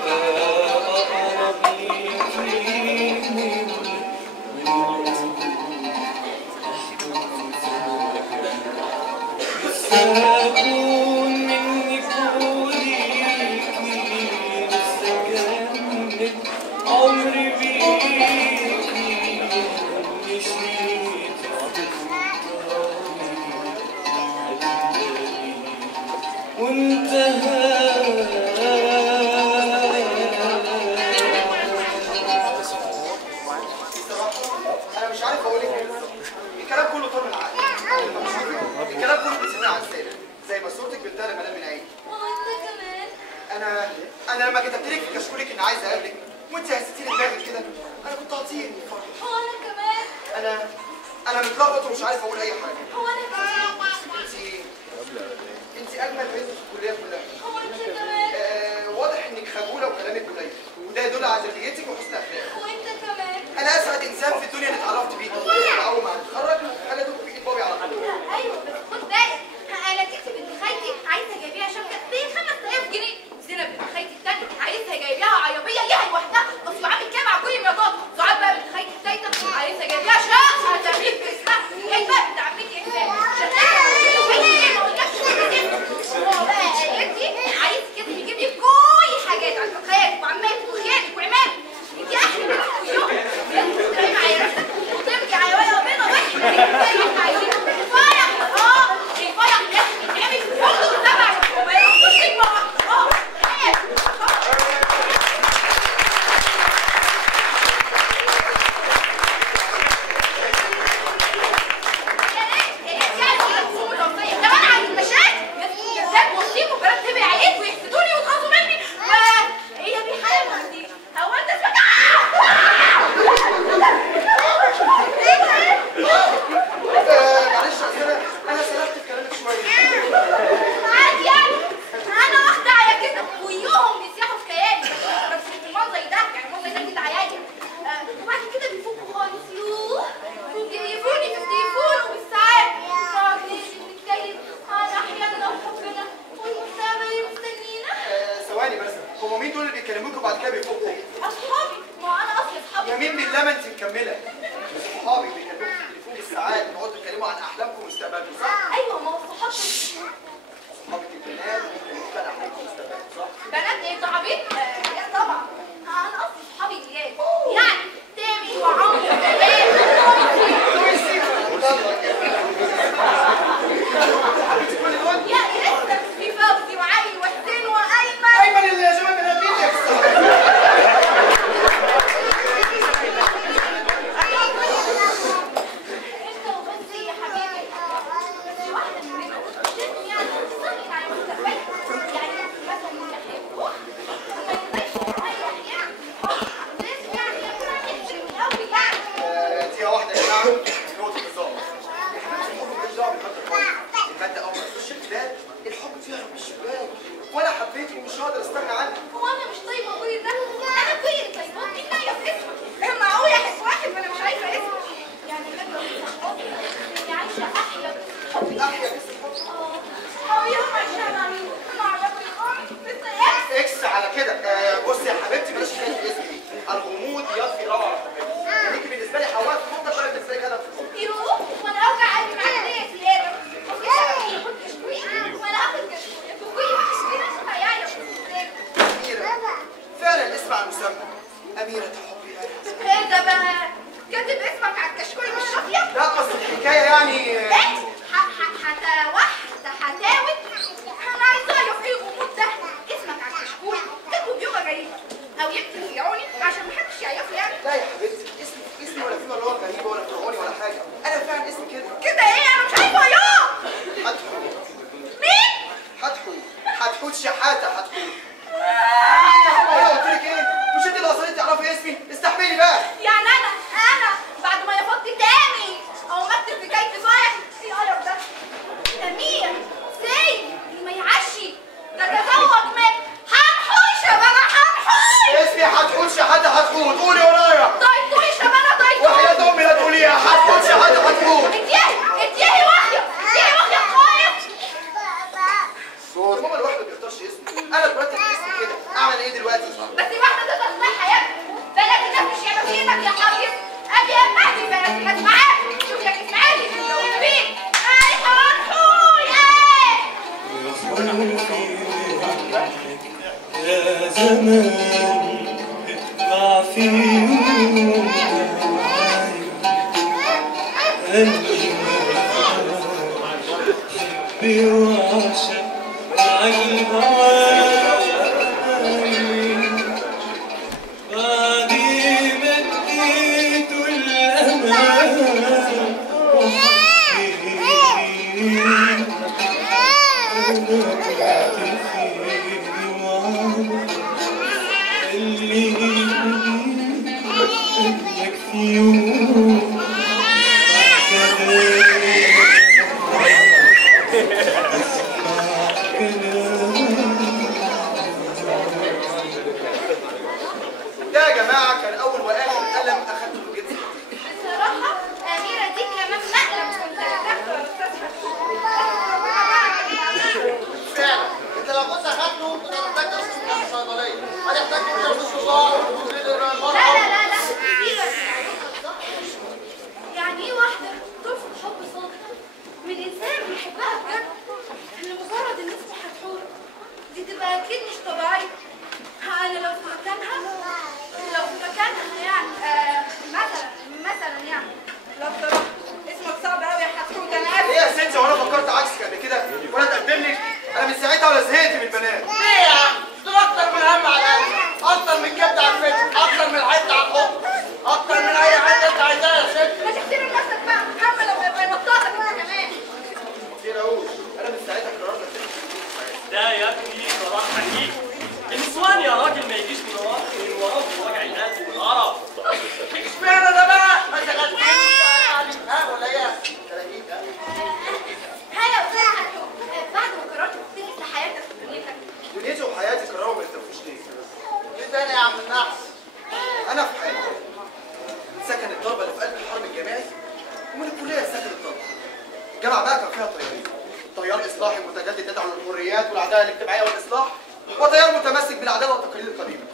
أقرب ليك من سأكون منك وليكي مستجمد عمري بيكي مشيت وانتهى انا مش عارف اقول لك ايه. الكلام كله طار من العقل. الكلام كله بيسيبني على لساني زي ما صورتك بتطير ملام من عيني. وانت كمان. انا لما كتبت لك في كشكولك اني عايز اقابلك وانت هزتي لي دماغك كده انا كنت هطير من الفرح. وانا كمان. انا متلخبط ومش عارف اقول اي حاجه. وانا كمان. انت اجمل بنت في الكليه كلها. وانت كمان. واضح انك خجوله وكلامك قليل وده يدل على ذكيتك وحسن اخلاقك. وانت كمان. انا اسعد انسان في الدنيا اللي اتعرفت بيه. اول ما هتخرج انا دوب في ايد بابي على طول. ايوه بس خد بالك انا تيجي بنت خالتي عايزه جايبيها شبكه ب 5000 جنيه. زينب بنت خالتي الثانيه عايزها جايبيها عربيه ليها لوحدها اصل عامل كام على كل المرات. ساعات بقى بنت خالتي الثالثه عايزها جايبيها شقه تمليك باسمها. هي بقى بنت عمتي احسان شقتها ما اقولكش هو بقى قالت لي عايز كده يجيب لي كل حاجات عند خالك وعماتك وخالك وعمامك. انت احلى هو مين دول اللي بيكلموكوا وبعد كده بيفوقوا؟ اصحابي، ما انا اصلي اصحابي. يمين بالله ما انت مكمله. صحابي بيكلموكوا في التليفون بالساعات تقعدوا تتكلموا عن احلامكم ومستقبلكم صح؟ ايوه ما هو صحابي. صحابك البنات بيكلموكوا عن احلامكم ومستقبلكم صح؟ بنات ايه صحابي؟ لا طبعا انا اصلي صحابي الولاد يعني تامي وعمرو يا لسه في فوزي وعلي وحسين وايمن. ايمن اللي يا شباب انا مين انت وبنتي يا حبيبي بس واحده مننا شدني يعني صحي على مستقبلي يعني مثلا يحبوه وما يقدرش يريح يعني لازم يعني يكون يحشي من الاول يعني. دي واحده يا جماعه نقطه نظام. الحب مالوش دعوه بالماده خالص. الماده اول ما تخش البلاد الحب فيها من الشباك وانا حبيته ومش هقدر استغنى عنه. هو انا مش طيبه كل ده؟ انا كل اللي طيبات دي ناية في اسمي. معقول احس واحد وانا مش عايزه اسمي؟ يعني لما اني عايشه احلى حبي احلى بس الحب. صحابي هم عشان هم عجبوا الام بس اكس على كده. بصي يا حبيبتي بلاش حكايه اسمي. الغموض يضفي روعه الحب. يعني بالنسبه لي حواء في نقطه فانا بالنسبه لي هدف في الحب. يوه وانا اوجع قلبي معاك ليه يا سياده؟ كنت كشكوي وانا اخد كشكوي كشكوي هيعيا أميرة فعلا اسم على المسمى. أميرة حبي أنا. ايه ده بقى؟ كاتب اسمك على الكشكوي مش راضيه؟ لا قصد الحكاية يعني ايه؟ هتاوت؟ انا عايزه اعرف ايه الغموض ده؟ اسمك على الكشكوي كاتبه بيوجع غريبه او يكتب فرعوني عشان محدش يعرفه يعني. لا يا حبيبتي اسمي ولا فيه ولا هو غريبة ولا فرعوني ولا حاجة. أنا فعلا اسمي كده. كده ايه؟ انا مش عارفه اياه. حتحوت. مين؟ حتحوت شحاتة حتحوت. أنا قلت لك إيه؟ مش أنت اللي أصلي تعرفي اسمي؟ استحملي بقى. يعني أنا بعد ما يفض تاني أو مكتب في كيف صايح إيه القرف ده؟ أمير سيد ما يعشي ده تزوج من حنحوت شبانة حنحوت. اسمي حتحوت شحاتة حتحوت. قولي ورايا. طيب شبانة طيب. وحياة أمي لا تقوليها. حتحوت شحاتة حتحوت. اتيهي واحدة خايف. صوت ماما الواحد ما بيختارش اسمه. أنا اتولدت باسمي كده. أعمل إيه دلوقتي؟ بس واحدة تقدر تضيع حياتها. بلد الناس مش هيبقى في ايدك يا حبيبي. أبي أمهدي بلد الناس معاك. شوف لك اسماعيلي لو مين. أي حنحوت يا زمان اطلع في يوم قلبي حبي وعشق الهواي بعدي مديت الأمان ده يا جماعة كان أول وآخر قلم أخدته في جبتي. بصراحة أميرة دي كمان مقلب كنت هتاخده يا أستاذ فعلا أنت لو كنت أخدته كنت هتحتاج تشوف في الصيدلية. هتحتاج تشوف الصداع وتدير المرض. لا يعني إيه واحدة ترفض حب صادق من إنسان بيحبها بجد لمجرد إن اسمه حتحوت؟ دي تبقى أكيد مش طبيعية. أنا لو في مكانها يعني مثلا يعني لا بصراحة اسمك صعب أوي يا حتحوت. أنا آسف. إيه يا ستي وأنا فكرت عكسك قبل كده ولا تقدم لك؟ أنا من ساعتها ولا زهقت من البنات. ليه يا عم؟ دول أكتر من هم على القلب، أكتر من كبد على الفكر، أكتر من حتة على الحب، أكتر من أي حاجة أنت عايزاها يا ست. ما تحترم نفسك بقى. هم لو يبقى ينططك أنت كمان. ما تقلقوش أنا من ساعتها قررت ده يا ابني قرار حقيقي. النسوان يا راجل ما يجيش من وراه وجع القلب والقرف. اشمعنى ده بقى؟ ما شغلتنيش ها ولا إيه؟ هيا أستاذ حتحوت بعد ما قررت تفتكر حياتك ودنيتك. دنيتي وحياتي قرروا ما يتفقوش ليه؟ ليه تاني يا عم النحس؟ أنا في حالي من سكن الطلبة اللي في قلب الحرم الجامعي ومن الكلية لسكن الطلبة. الجامعة بقى كان فيها طيارين. طيار إصلاحي متجدد يدعو للحريات والعدالة الاجتماعية والإصلاح، وتيار متمسك بالعداله والتقاليد القديمه.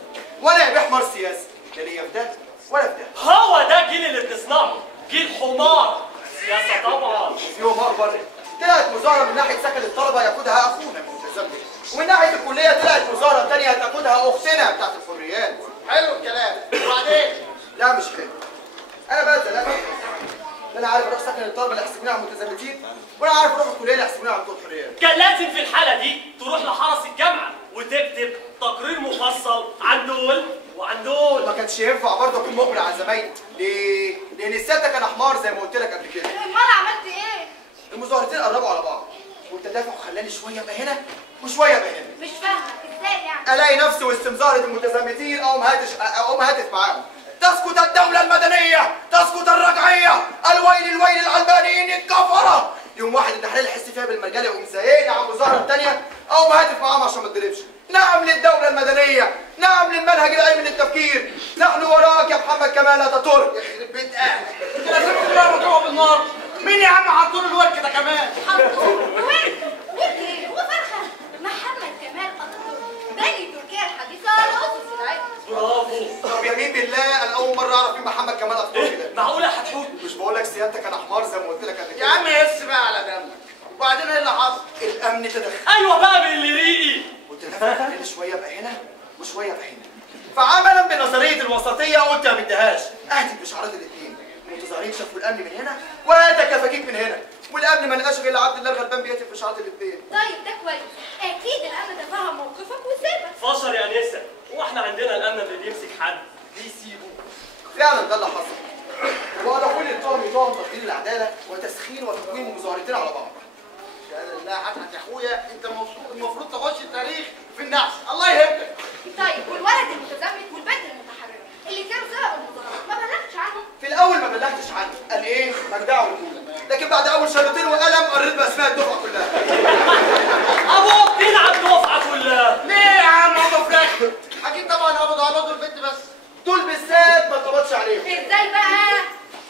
ولا يبيح حمار سياسي، لا ليا في ده ولا في ده. هو ده الجيل اللي بتصنعه، جيل حمار سياسه طبعا. في حمار بره. طلعت مظاهره من ناحيه سكن الطلبه يقودها اخونا المتزمت، ومن ناحيه الكليه طلعت مظاهره ثانيه تقودها اختنا بتاعت الحريات. حلو الكلام، وبعدين؟ لا مش حلو. انا بقى اتزنقت. انا عارف اروح سكن الطلبه اللي يحسبوني على المتزمتين، وانا عارف اروح الكليه اللي يحسبوني على بتوع الحريات. كان لازم في الحاله دي تروح لحرس الجامعه وتكتب تقرير مفصل عن دول وعن دول. ما كانش ينفع برضه اكون مقبل على زمايلي. ليه؟ لان السته كان حمار زي ما قلت لك قبل كده. امال عملت ايه؟ المظاهرتين قربوا على بعض، والتدافع خلاني شويه ابقى هنا وشويه ابقى هنا. مش فاهمه ازاي يعني؟ الاقي نفسي وسط مظاهره المتزمتين اقوم هاتف معاهم. تسقط الدوله المدنيه، تسقط الرجعيه، الويل الويل العلمانيين الكفره. يوم واحد الدحيح اللي يحس فيها بالمرجله يقوم زايقني على المظاهره الثانيه اقوم هاتف معاهم عشان ما اتضربش. نعم للدوله المدنيه، نعم للمنهج العلمي للتفكير، نحن وراك يا محمد كمال اتاتورك. يخرب بيت اهلك. انت لازم تضربه جوه بالنار. مين يا عم حطوا له الورك ده كمان؟ حطوه ورك ايه؟ هو فرخه؟ محمد كمال اتاتورك بني تركيا الحديثه على اسس العلم. برافو. طب يمين بالله انا اول مره اعرف مين محمد كمال اتاتورك ده. معقوله هتحوت؟ مش بقول لك سيادتك انا حمار زي ما قلت لك قبل كده. يا عم هس بقى على دمك. وبعدين ايه اللي حصل؟ الامن تدخل. ايوه بقى باللي ريقي. والتدخل خلاني شويه ابقى هنا وشويه ابقى هنا. فعملا بنظريه الوسطيه قلت ما بديهاش، اهدي بشعارات الاثنين. المتظاهرين شافوا الامن من هنا وهاتك كفاكيك من هنا، والامن ما لقاش غير عبد الله الغلبان بيهتف بشعارات الاثنين. طيب ده كويس، اكيد الامن تفهم موقفك وسابك. فشر يا انسه، هو احنا عندنا الامن اللي بيمسك حد بيسيبه. فعلا ده اللي حصل. وأضافوا لي التهم تفضيل العداله وتسخين وتقويم المظاهرتين على بعض. لا هات يا اخويا، انت المفروض تخش التاريخ في النحس. الله يهبك. طيب والولد المتزمت والبنت المتحرره اللي كانوا سبب المظاهرات ما بلغتش عنهم؟ في الاول ما بلغتش عنه، قال ايه؟ مجدعه ورجوله، لكن بعد اول شهادتين وقلم قريت باسماء الدفعه كلها. ابوك بيلعب دفعه كلها. ليه يا عم هم فراخ؟ اكيد طبعا قبضوا على دول البنت بس. دول بالذات ما اتقبضش عليهم. ازاي بقى؟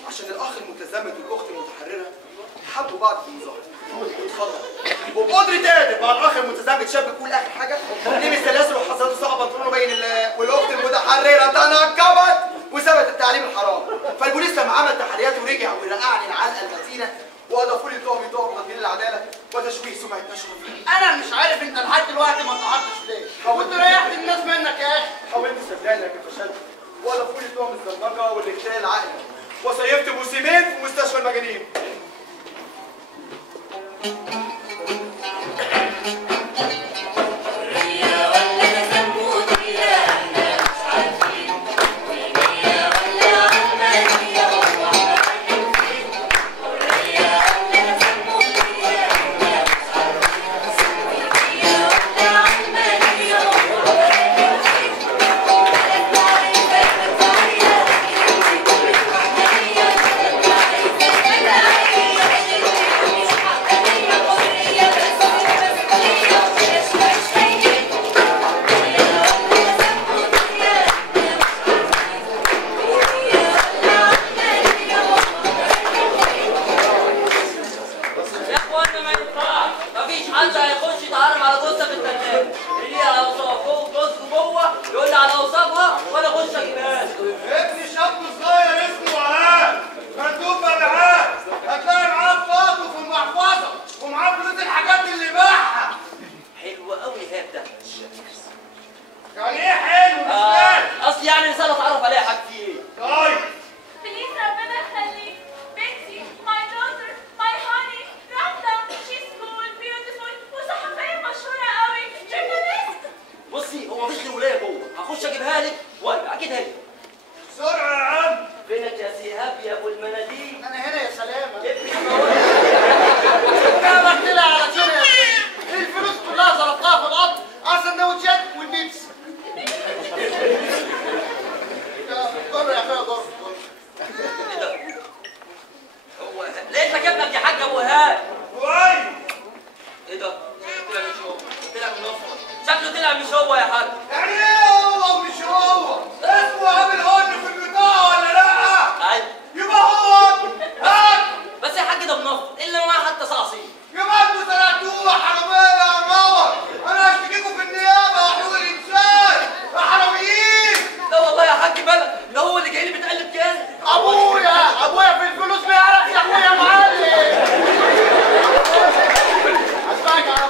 عشان الاخ المتزمت والاخت المتحرره حبوا بعض في المظاهره واتخطبوا، وبقدرة قادر مع الاخ المتزمت شاب كول اخر حاجه لبس سلاسل وحصاته سقط بنطلونه باين والاخت المتحرره تنكبت وثبت التعليم الحرام. فالبوليس لما عمل تحريات ورجع ورقعني العلقه المتينه واضافوا لي تهم تفضيل العداله وتشويه سمعه نشر. انا مش عارف انت لحد دلوقتي ما اتعرضتش ليه؟ وانت ريحت الناس منك يا اخي. حاولت استبدال لكن فشلت، واضافوا لي تهم الزندقه والاغتيال العقلي، وصيفت موسمين في مستشفى المجانين.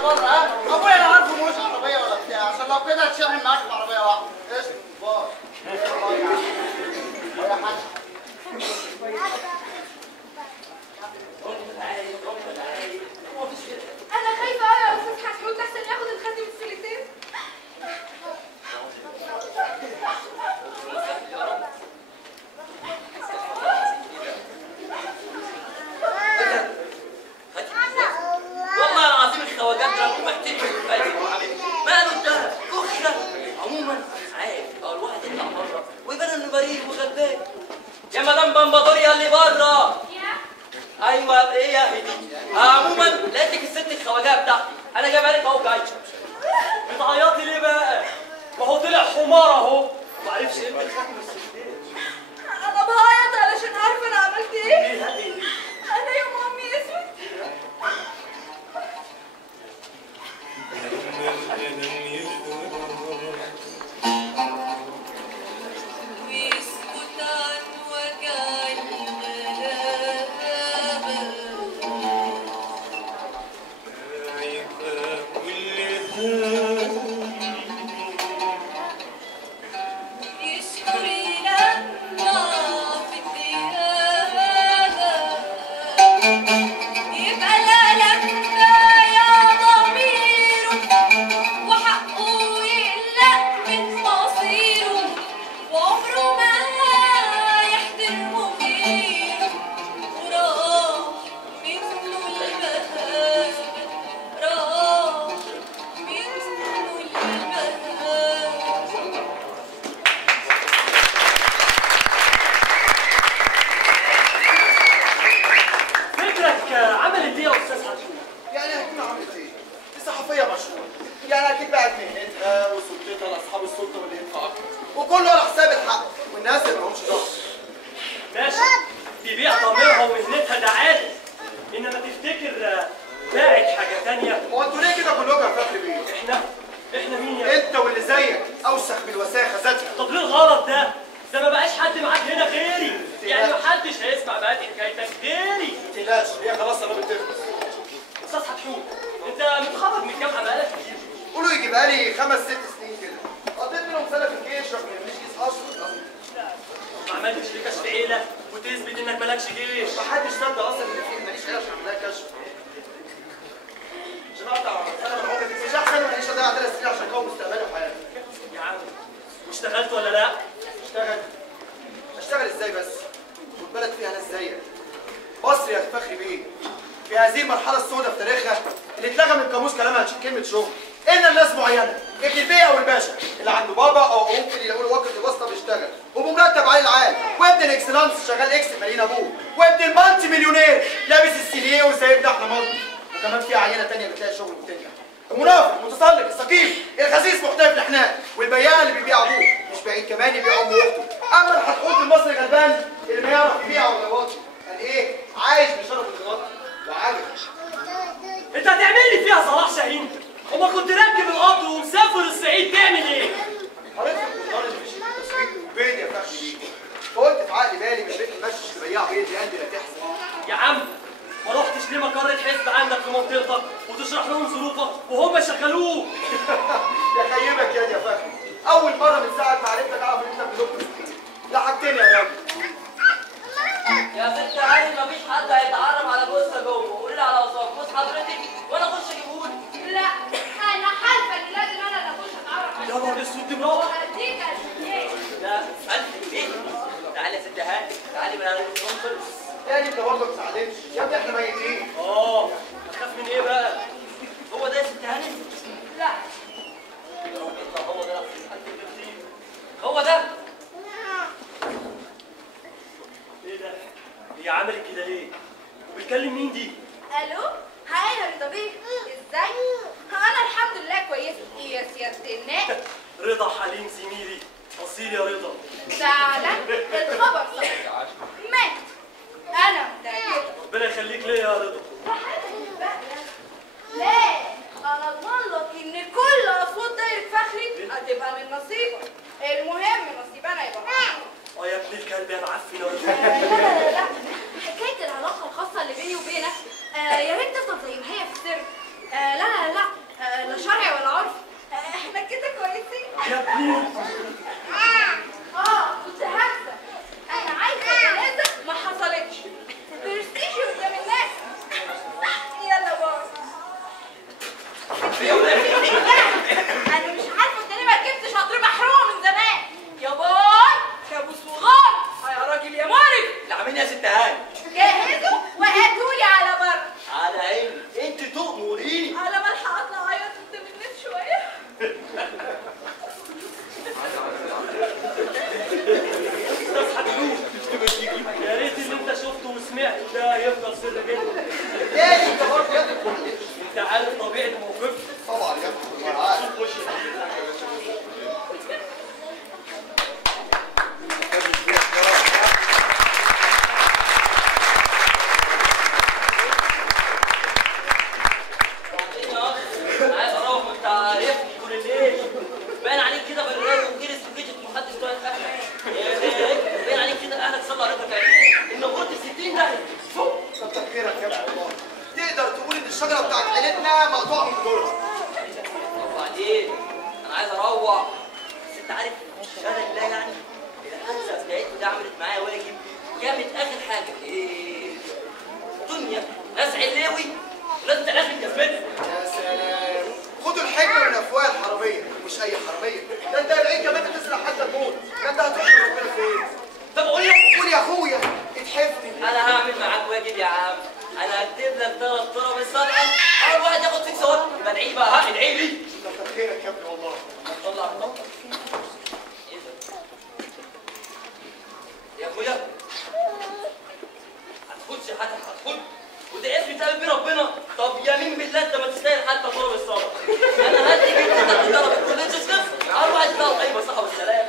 بره ها؟ ابويا انا عارفه مش عربيه ولا بتاع عشان لو كده هتشحن معاك في عربيه واحده. اسم باي. باي يا حاج. انا خايفه قوي يا استاذ حسنوت احسن ياخد الخاتم السلتين. والله العظيم الخواجات ده محتاج ماله انتهى كخه. عموما عارف اه الواحد يطلع بره ويبان انه بريء وغلبان. يا مدام بمبادوريا اللي بره. ايوه ايه يا هدي. عموما لقيتك الست الخواجات بتاعتي انا جايبها لك اهو جايشه. بتعيطي ليه بقى؟ ما هو طلع حمار اهو معرفش ايه الخاتم السلتين. انا بعيط علشان عارفه انا عملت ايه. ايه؟ انا يوم امي اسود. ويسكت عن وجع الغلابة عيبها كلها يشكر لما في الديابة يبقى الألم يا ضميره وحقه يقلق من مصيره وعمره ما يحترمه غيره وراح منه البهاء راح منه البهاء. فكرك عملت ايه يا استاذ حسنوت؟ يعني هتكون عملت ايه؟ دي صحفيه مشهوره يعني اكيد بقت مهنتها وسلطتها لاصحاب السلطه واللي ينفع اكتر وكله على حساب الحق والناس اللي مالهمش ظهر. ماشي تبيع ضميرها ومهنتها ده عادي انما تفتكر باعت حاجه ثانيه. هو انتوا ليه كده كلكم يا فخري بيه؟ احنا مين يا انت واللي زيك اوسخ بالوساخه ذاتها. طب ليه الغلط ده؟ ده ما بقاش حد معاك هنا غيري، يعني ما حدش هيسمع بقى حكايتك غيري. ما تقلقش هي خلاص قربت تخلص. استاذ حتحوت انت متخرج من الجامعه بقالك كتير. قولوا يجي بقالي 5 6 سنين كده. قضيت منهم سنه في الجيش رغم ان ماليش جيش اصلا. ما عملتش ليه كشف عيله وتثبت انك مالكش جيش. ما حدش صدق اصلا ان في ماليش عيله عشان اعمل لها كشف. عشان اقطع سنه من عمري مش احسن ما اعيش اضيع 3 سنين عشان اكون مستقبلي وحياتي. يا عم واشتغلت ولا لا؟ اشتغل ازاي بس؟ والبلد فيها ناس زيك. مصر يا فخري بيه في هذه المرحله السوداء في تاريخها اللي اتلغى من قاموس كلامها كلمه شغل. ان الناس معينه ابن البيه او الباشا اللي عنده بابا او ممكن يلاقوا له وقت الواسطه بيشتغل وبمرتب عالي العال وابن الاكسلانس شغال اكس مالين ابوه وابن المالتي مليونير لابس السيليه وسايبنا احنا مالتي. وكمان في عينه ثانيه بتلاقي شغل وبتنجح. المنافق المتسلق السقيم الخسيس محتاج الاحناء والبياع اللي بيبيع ابوه مش بعيد كمان يبيع امه واخته. اما الحتحوت المصري غلبان اللي ما يعرف يبيع ولا يواطي قال ايه عايش بشرف الغلط وعاجب. انت هتعمل لي فيها صلاح شاهين؟ اما كنت راكب القطر ومسافر الصعيد تعمل ايه؟ قريت في الجورنال اللي فيه التسويق بيض يا فخري بيه. فقلت في عقلي بالي من بيت المشي تبيع بيض يا قلبي لا تحزن. يا عم ما رحتش ليه مقر حزب عندك في منطقتك وتشرح لهم ظروفك وهم يشغلوه؟ يا خيبك يا فخري اول مره من ساعه ما عرفتك اعرف ان انت ابن دكتور ضحكتني يا راجل. يا ست علي مفيش حد هيتعرف على جوزها جوه قولي لي على وصف جوز حضرتك وانا اخش اجيبهولك. لا انا حالفه ان لازم انا اللي اخش اتعرف على يا نهار اسود دي مروه. وهديك قد لا انت ايه؟ تعالي يا ست هاني تعالي من القنصل. يعني انت برضه ما تساعدنيش يا ابني احنا ميتين. هتخاف من ايه بقى؟ هو ده يا ست هاني؟ لا هو ده هو ده ايه ده؟ هي عملت كده ليه؟ وبتكلم مين دي؟ الو هاي يا رضا بيه ازاي؟ انا الحمد لله كويسه. ايه يا سياده النائب؟ رضا حليم زميلي اصيل يا رضا. فعلا الخبر صحيح مات. انا متاكده. ربنا يخليك ليه يا رضا؟ لا انا اضمن لك ان كل اصوات دايره فخري هتبقى من نصيبك. المهم نصيبنا يبقى يا ابن الكلب يا معفن يا رضا. لا حكايه العلاقه الخاصه اللي بيني وبينك يا ريت تفضل زي ما هي في السر. لا انا مش عارفه انت ليه ما ركبتش قطر محروقه من زمان. يا باي كابوس وغار. يا راجل يا مارك. العمين يا ست هاني. جهزوا وهاتولي على بر. على عيني، انت تؤمريني. على ما الحق اطلع اعيط قدام النت شويه. يا ريت اللي انت شفته وسمعته ده يفضل سر بيننا. ليه انت برضه يا ابني؟ انت عارف طبيعه موقفي. طبعا يا ابني انا عارف. عايز اروح وانت عارفني طول الليل. باين عليك كده بالرايق وجرس وجيت ومحدش طايق اهلك. باين عليك كده اهلك صلى عليك ان قلت في 60 داهيه. كتر خيرك يا ابني والله. تقدر تقول ان الشجره بتاعت عيلتنا مقطوعه من دورها. وبعدين انا عايز اروح. بس انت عارف شهاده بالله يعني الحادثه بتاعتكم دي عملت معايا واجب جابت اخر حاجه. ايه؟ دنيا ناس علاوي لازم تعرف كسبتها. يا سلام. خدوا الحكمه من افواه الحراميه، مش اي حراميه. ده انت العين كمان بتسرق حتى تموت. ده انت هتروح ربنا فين؟ طب قول قول يا اخويا اتحفني. انا هعمل معاك واجب يا عم. انا هكتب لك 3 طرب الصدقه. اول واحد ياخد فيك ثواب. يبقى ادعي بقى. ها ادعي لي. كتر خيرك يا ابني والله. هتطلع النقطه. ايه ده؟ يا اخويا هتخدش هتخد. وده اسم تقابل بيه ربنا. طب يمين بالله انت ما تستاهل حتى طلب الصلاه. انا هدي بيك انت تضرب الكليه صفر. اول واحد يطلع طيب الصحه والسلام.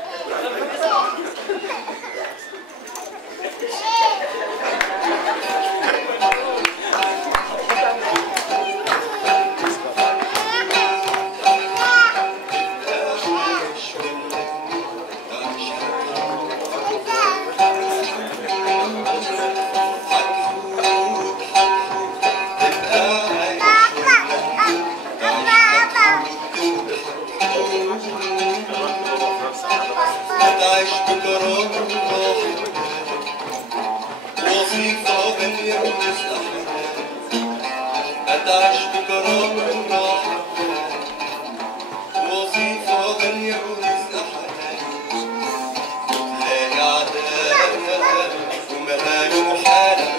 هتعيش بكرامة وظيفة غالية ورزق حلال. هتعيش بكرامة وظيفة غالية ورزق حلال. تلاقي عدالة ومهانة محالة.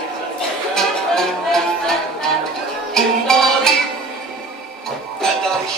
الناري هتعيش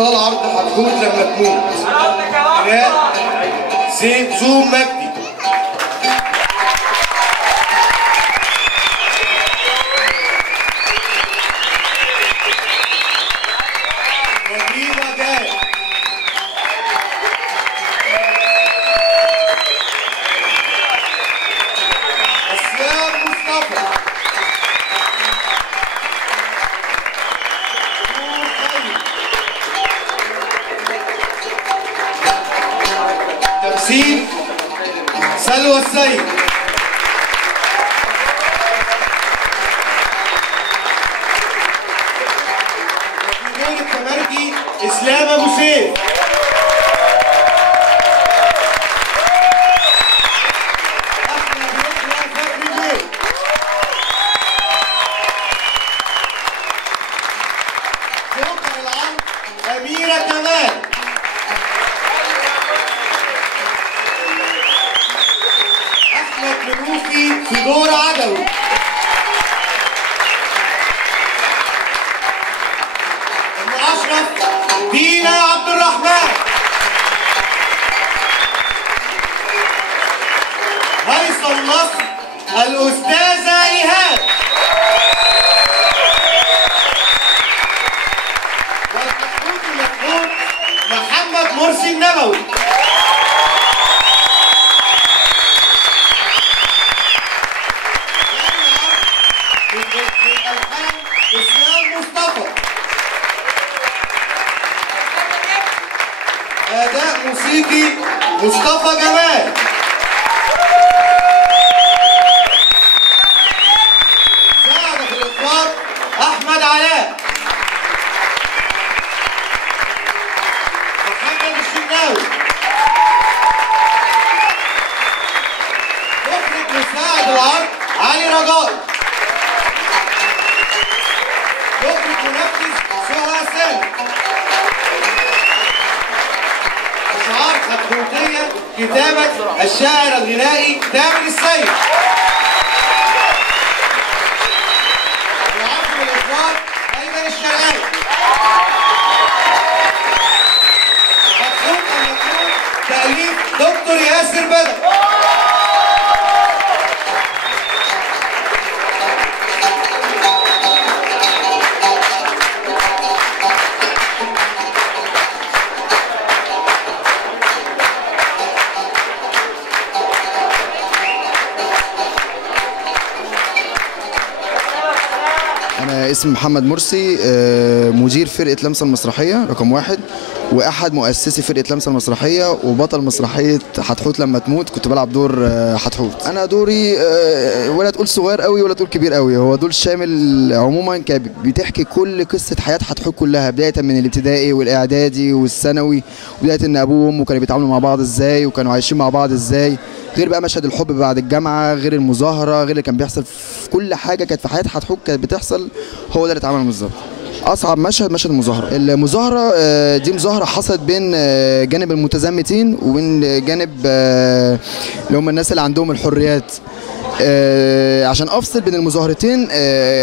ابطال عرض حتحوت لما تموت غناء زوم مجدي. نجيبة جاي. اسلام مصطفى. تمثيل سلوى السيد. في دور التمرجي اسلام ابو سيف. جوكر العرض اميره كمال. منوفي في دور عدوي. ابن اشرف دينا عبد الرحمن. هيثم مصر الاستاذه ايهاب. والحقوق المفقود محمد مرسي النبوي. اسلام مصطفى. اداء موسيقي مصطفى جمال. ساعد في الاخراج احمد علاء. محمد الشناوي. مخرج مساعد العرض علي رجائي. مخرج منفذ سهى سالم. اشعار حتحوتيه كتابه الشاعر الغنائي تامر السيد. العرض والاخراج ايمن الشرقاوي. حتحوت المفروض تاليف دكتور ياسر بدر. أنا اسمي محمد مرسي، مدير فرقة لمسة المسرحية رقم 1 وأحد مؤسسي فرقة لمسة المسرحية وبطل مسرحية حتحوت لما تموت. كنت بلعب دور حتحوت. أنا دوري ولا تقول صغير قوي ولا تقول كبير قوي، هو دور شامل عموما. كان بتحكي كل قصة حياة حتحوت كلها، بداية من الابتدائي والإعدادي والثانوي، وبداية إن أبوه وأمه كانوا بيتعاملوا مع بعض إزاي وكانوا عايشين مع بعض إزاي، غير بقى مشهد الحب بعد الجامعة، غير المظاهرة، غير اللي كان بيحصل في كل حاجة كانت في حياة حتحوت كانت بتحصل، هو ده اللي اتعمل بالظبط. أصعب مشهد المظاهرة. المظاهرة دي مظاهرة حصلت بين جانب المتزمتين وبين جانب اللي هم الناس اللي عندهم الحريات. عشان افصل بين المظاهرتين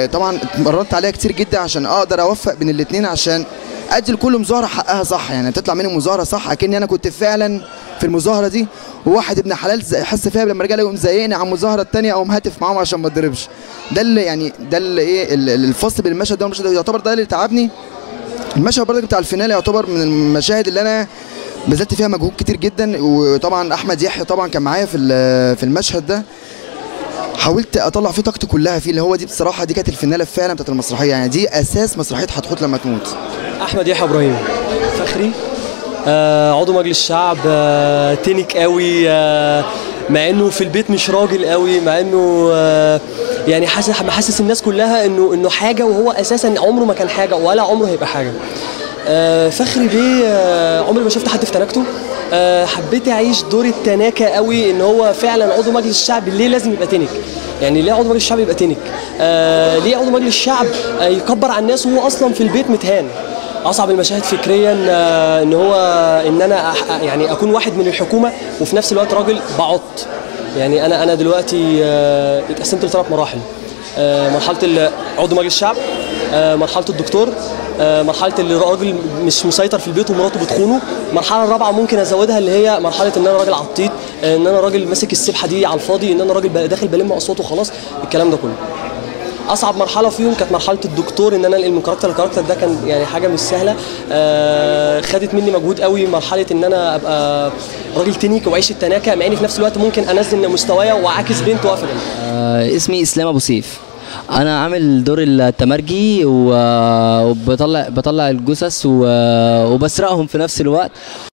طبعا اتمرنت عليها كتير جدا عشان اقدر اوفق بين الاثنين، عشان ادي لكل مظاهره حقها صح، يعني تطلع مني مظاهره صح اكني انا كنت فعلا في المظاهره دي، وواحد ابن حلال يحس فيها لما رجع يقوم زيقني على المظاهره الثانيه او هاتف معاهم عشان ما اتضربش. ده اللي يعني ده اللي ايه الفصل بين المشهد ده والمشهد ده، يعتبر ده اللي تعبني. المشهد برضه بتاع الفينال يعتبر من المشاهد اللي انا بذلت فيها مجهود كتير جدا، وطبعا احمد يحيى طبعا كان معايا في المشهد ده، حاولت اطلع فيه طاقتي كلها فيه، اللي هو دي بصراحه دي كانت الفيناله فعلا بتاعت المسرحيه، يعني دي اساس مسرحيه حتحوت لما تموت. احمد يحيى ابراهيم فخري، عضو مجلس الشعب، تنك قوي، مع انه في البيت مش راجل قوي، مع انه يعني محسس الناس كلها انه حاجه وهو اساسا عمره ما كان حاجه ولا عمره هيبقى حاجه. فخري بيه عمري ما شفت حد في تناكته. حبيت اعيش دور التناكه قوي، ان هو فعلا عضو مجلس الشعب ليه لازم يبقى تنك؟ يعني ليه عضو مجلس الشعب يبقى تنك؟ ليه عضو مجلس الشعب يكبر على الناس وهو اصلا في البيت متهان؟ اصعب المشاهد فكريا ان انا يعني اكون واحد من الحكومه وفي نفس الوقت راجل بعط. يعني انا دلوقتي اتقسمت ل3 مراحل، مرحله عضو مجلس الشعب، مرحله الدكتور، مرحله اللي الراجل مش مسيطر في البيت ومراته بتخونه. المرحله الرابعه ممكن ازودها اللي هي مرحله ان انا راجل عطيت، ان انا راجل ماسك السبحه دي على الفاضي، ان انا راجل داخل بلم اصوات وخلاص، الكلام ده كله. اصعب مرحله فيهم كانت مرحله الدكتور، ان انا انقل من كاركتر لكاركتر، ده كان يعني حاجه مش سهله، خدت مني مجهود قوي. مرحله ان انا ابقى راجل تنيك واعيش التناكه، مع اني في نفس الوقت ممكن انزل مستوايا واعاكس بنت واقفه جنبي. اسمي اسلام ابو سيف، انا عامل دور التمرجي وبطلع الجثث وبسرقهم في نفس الوقت.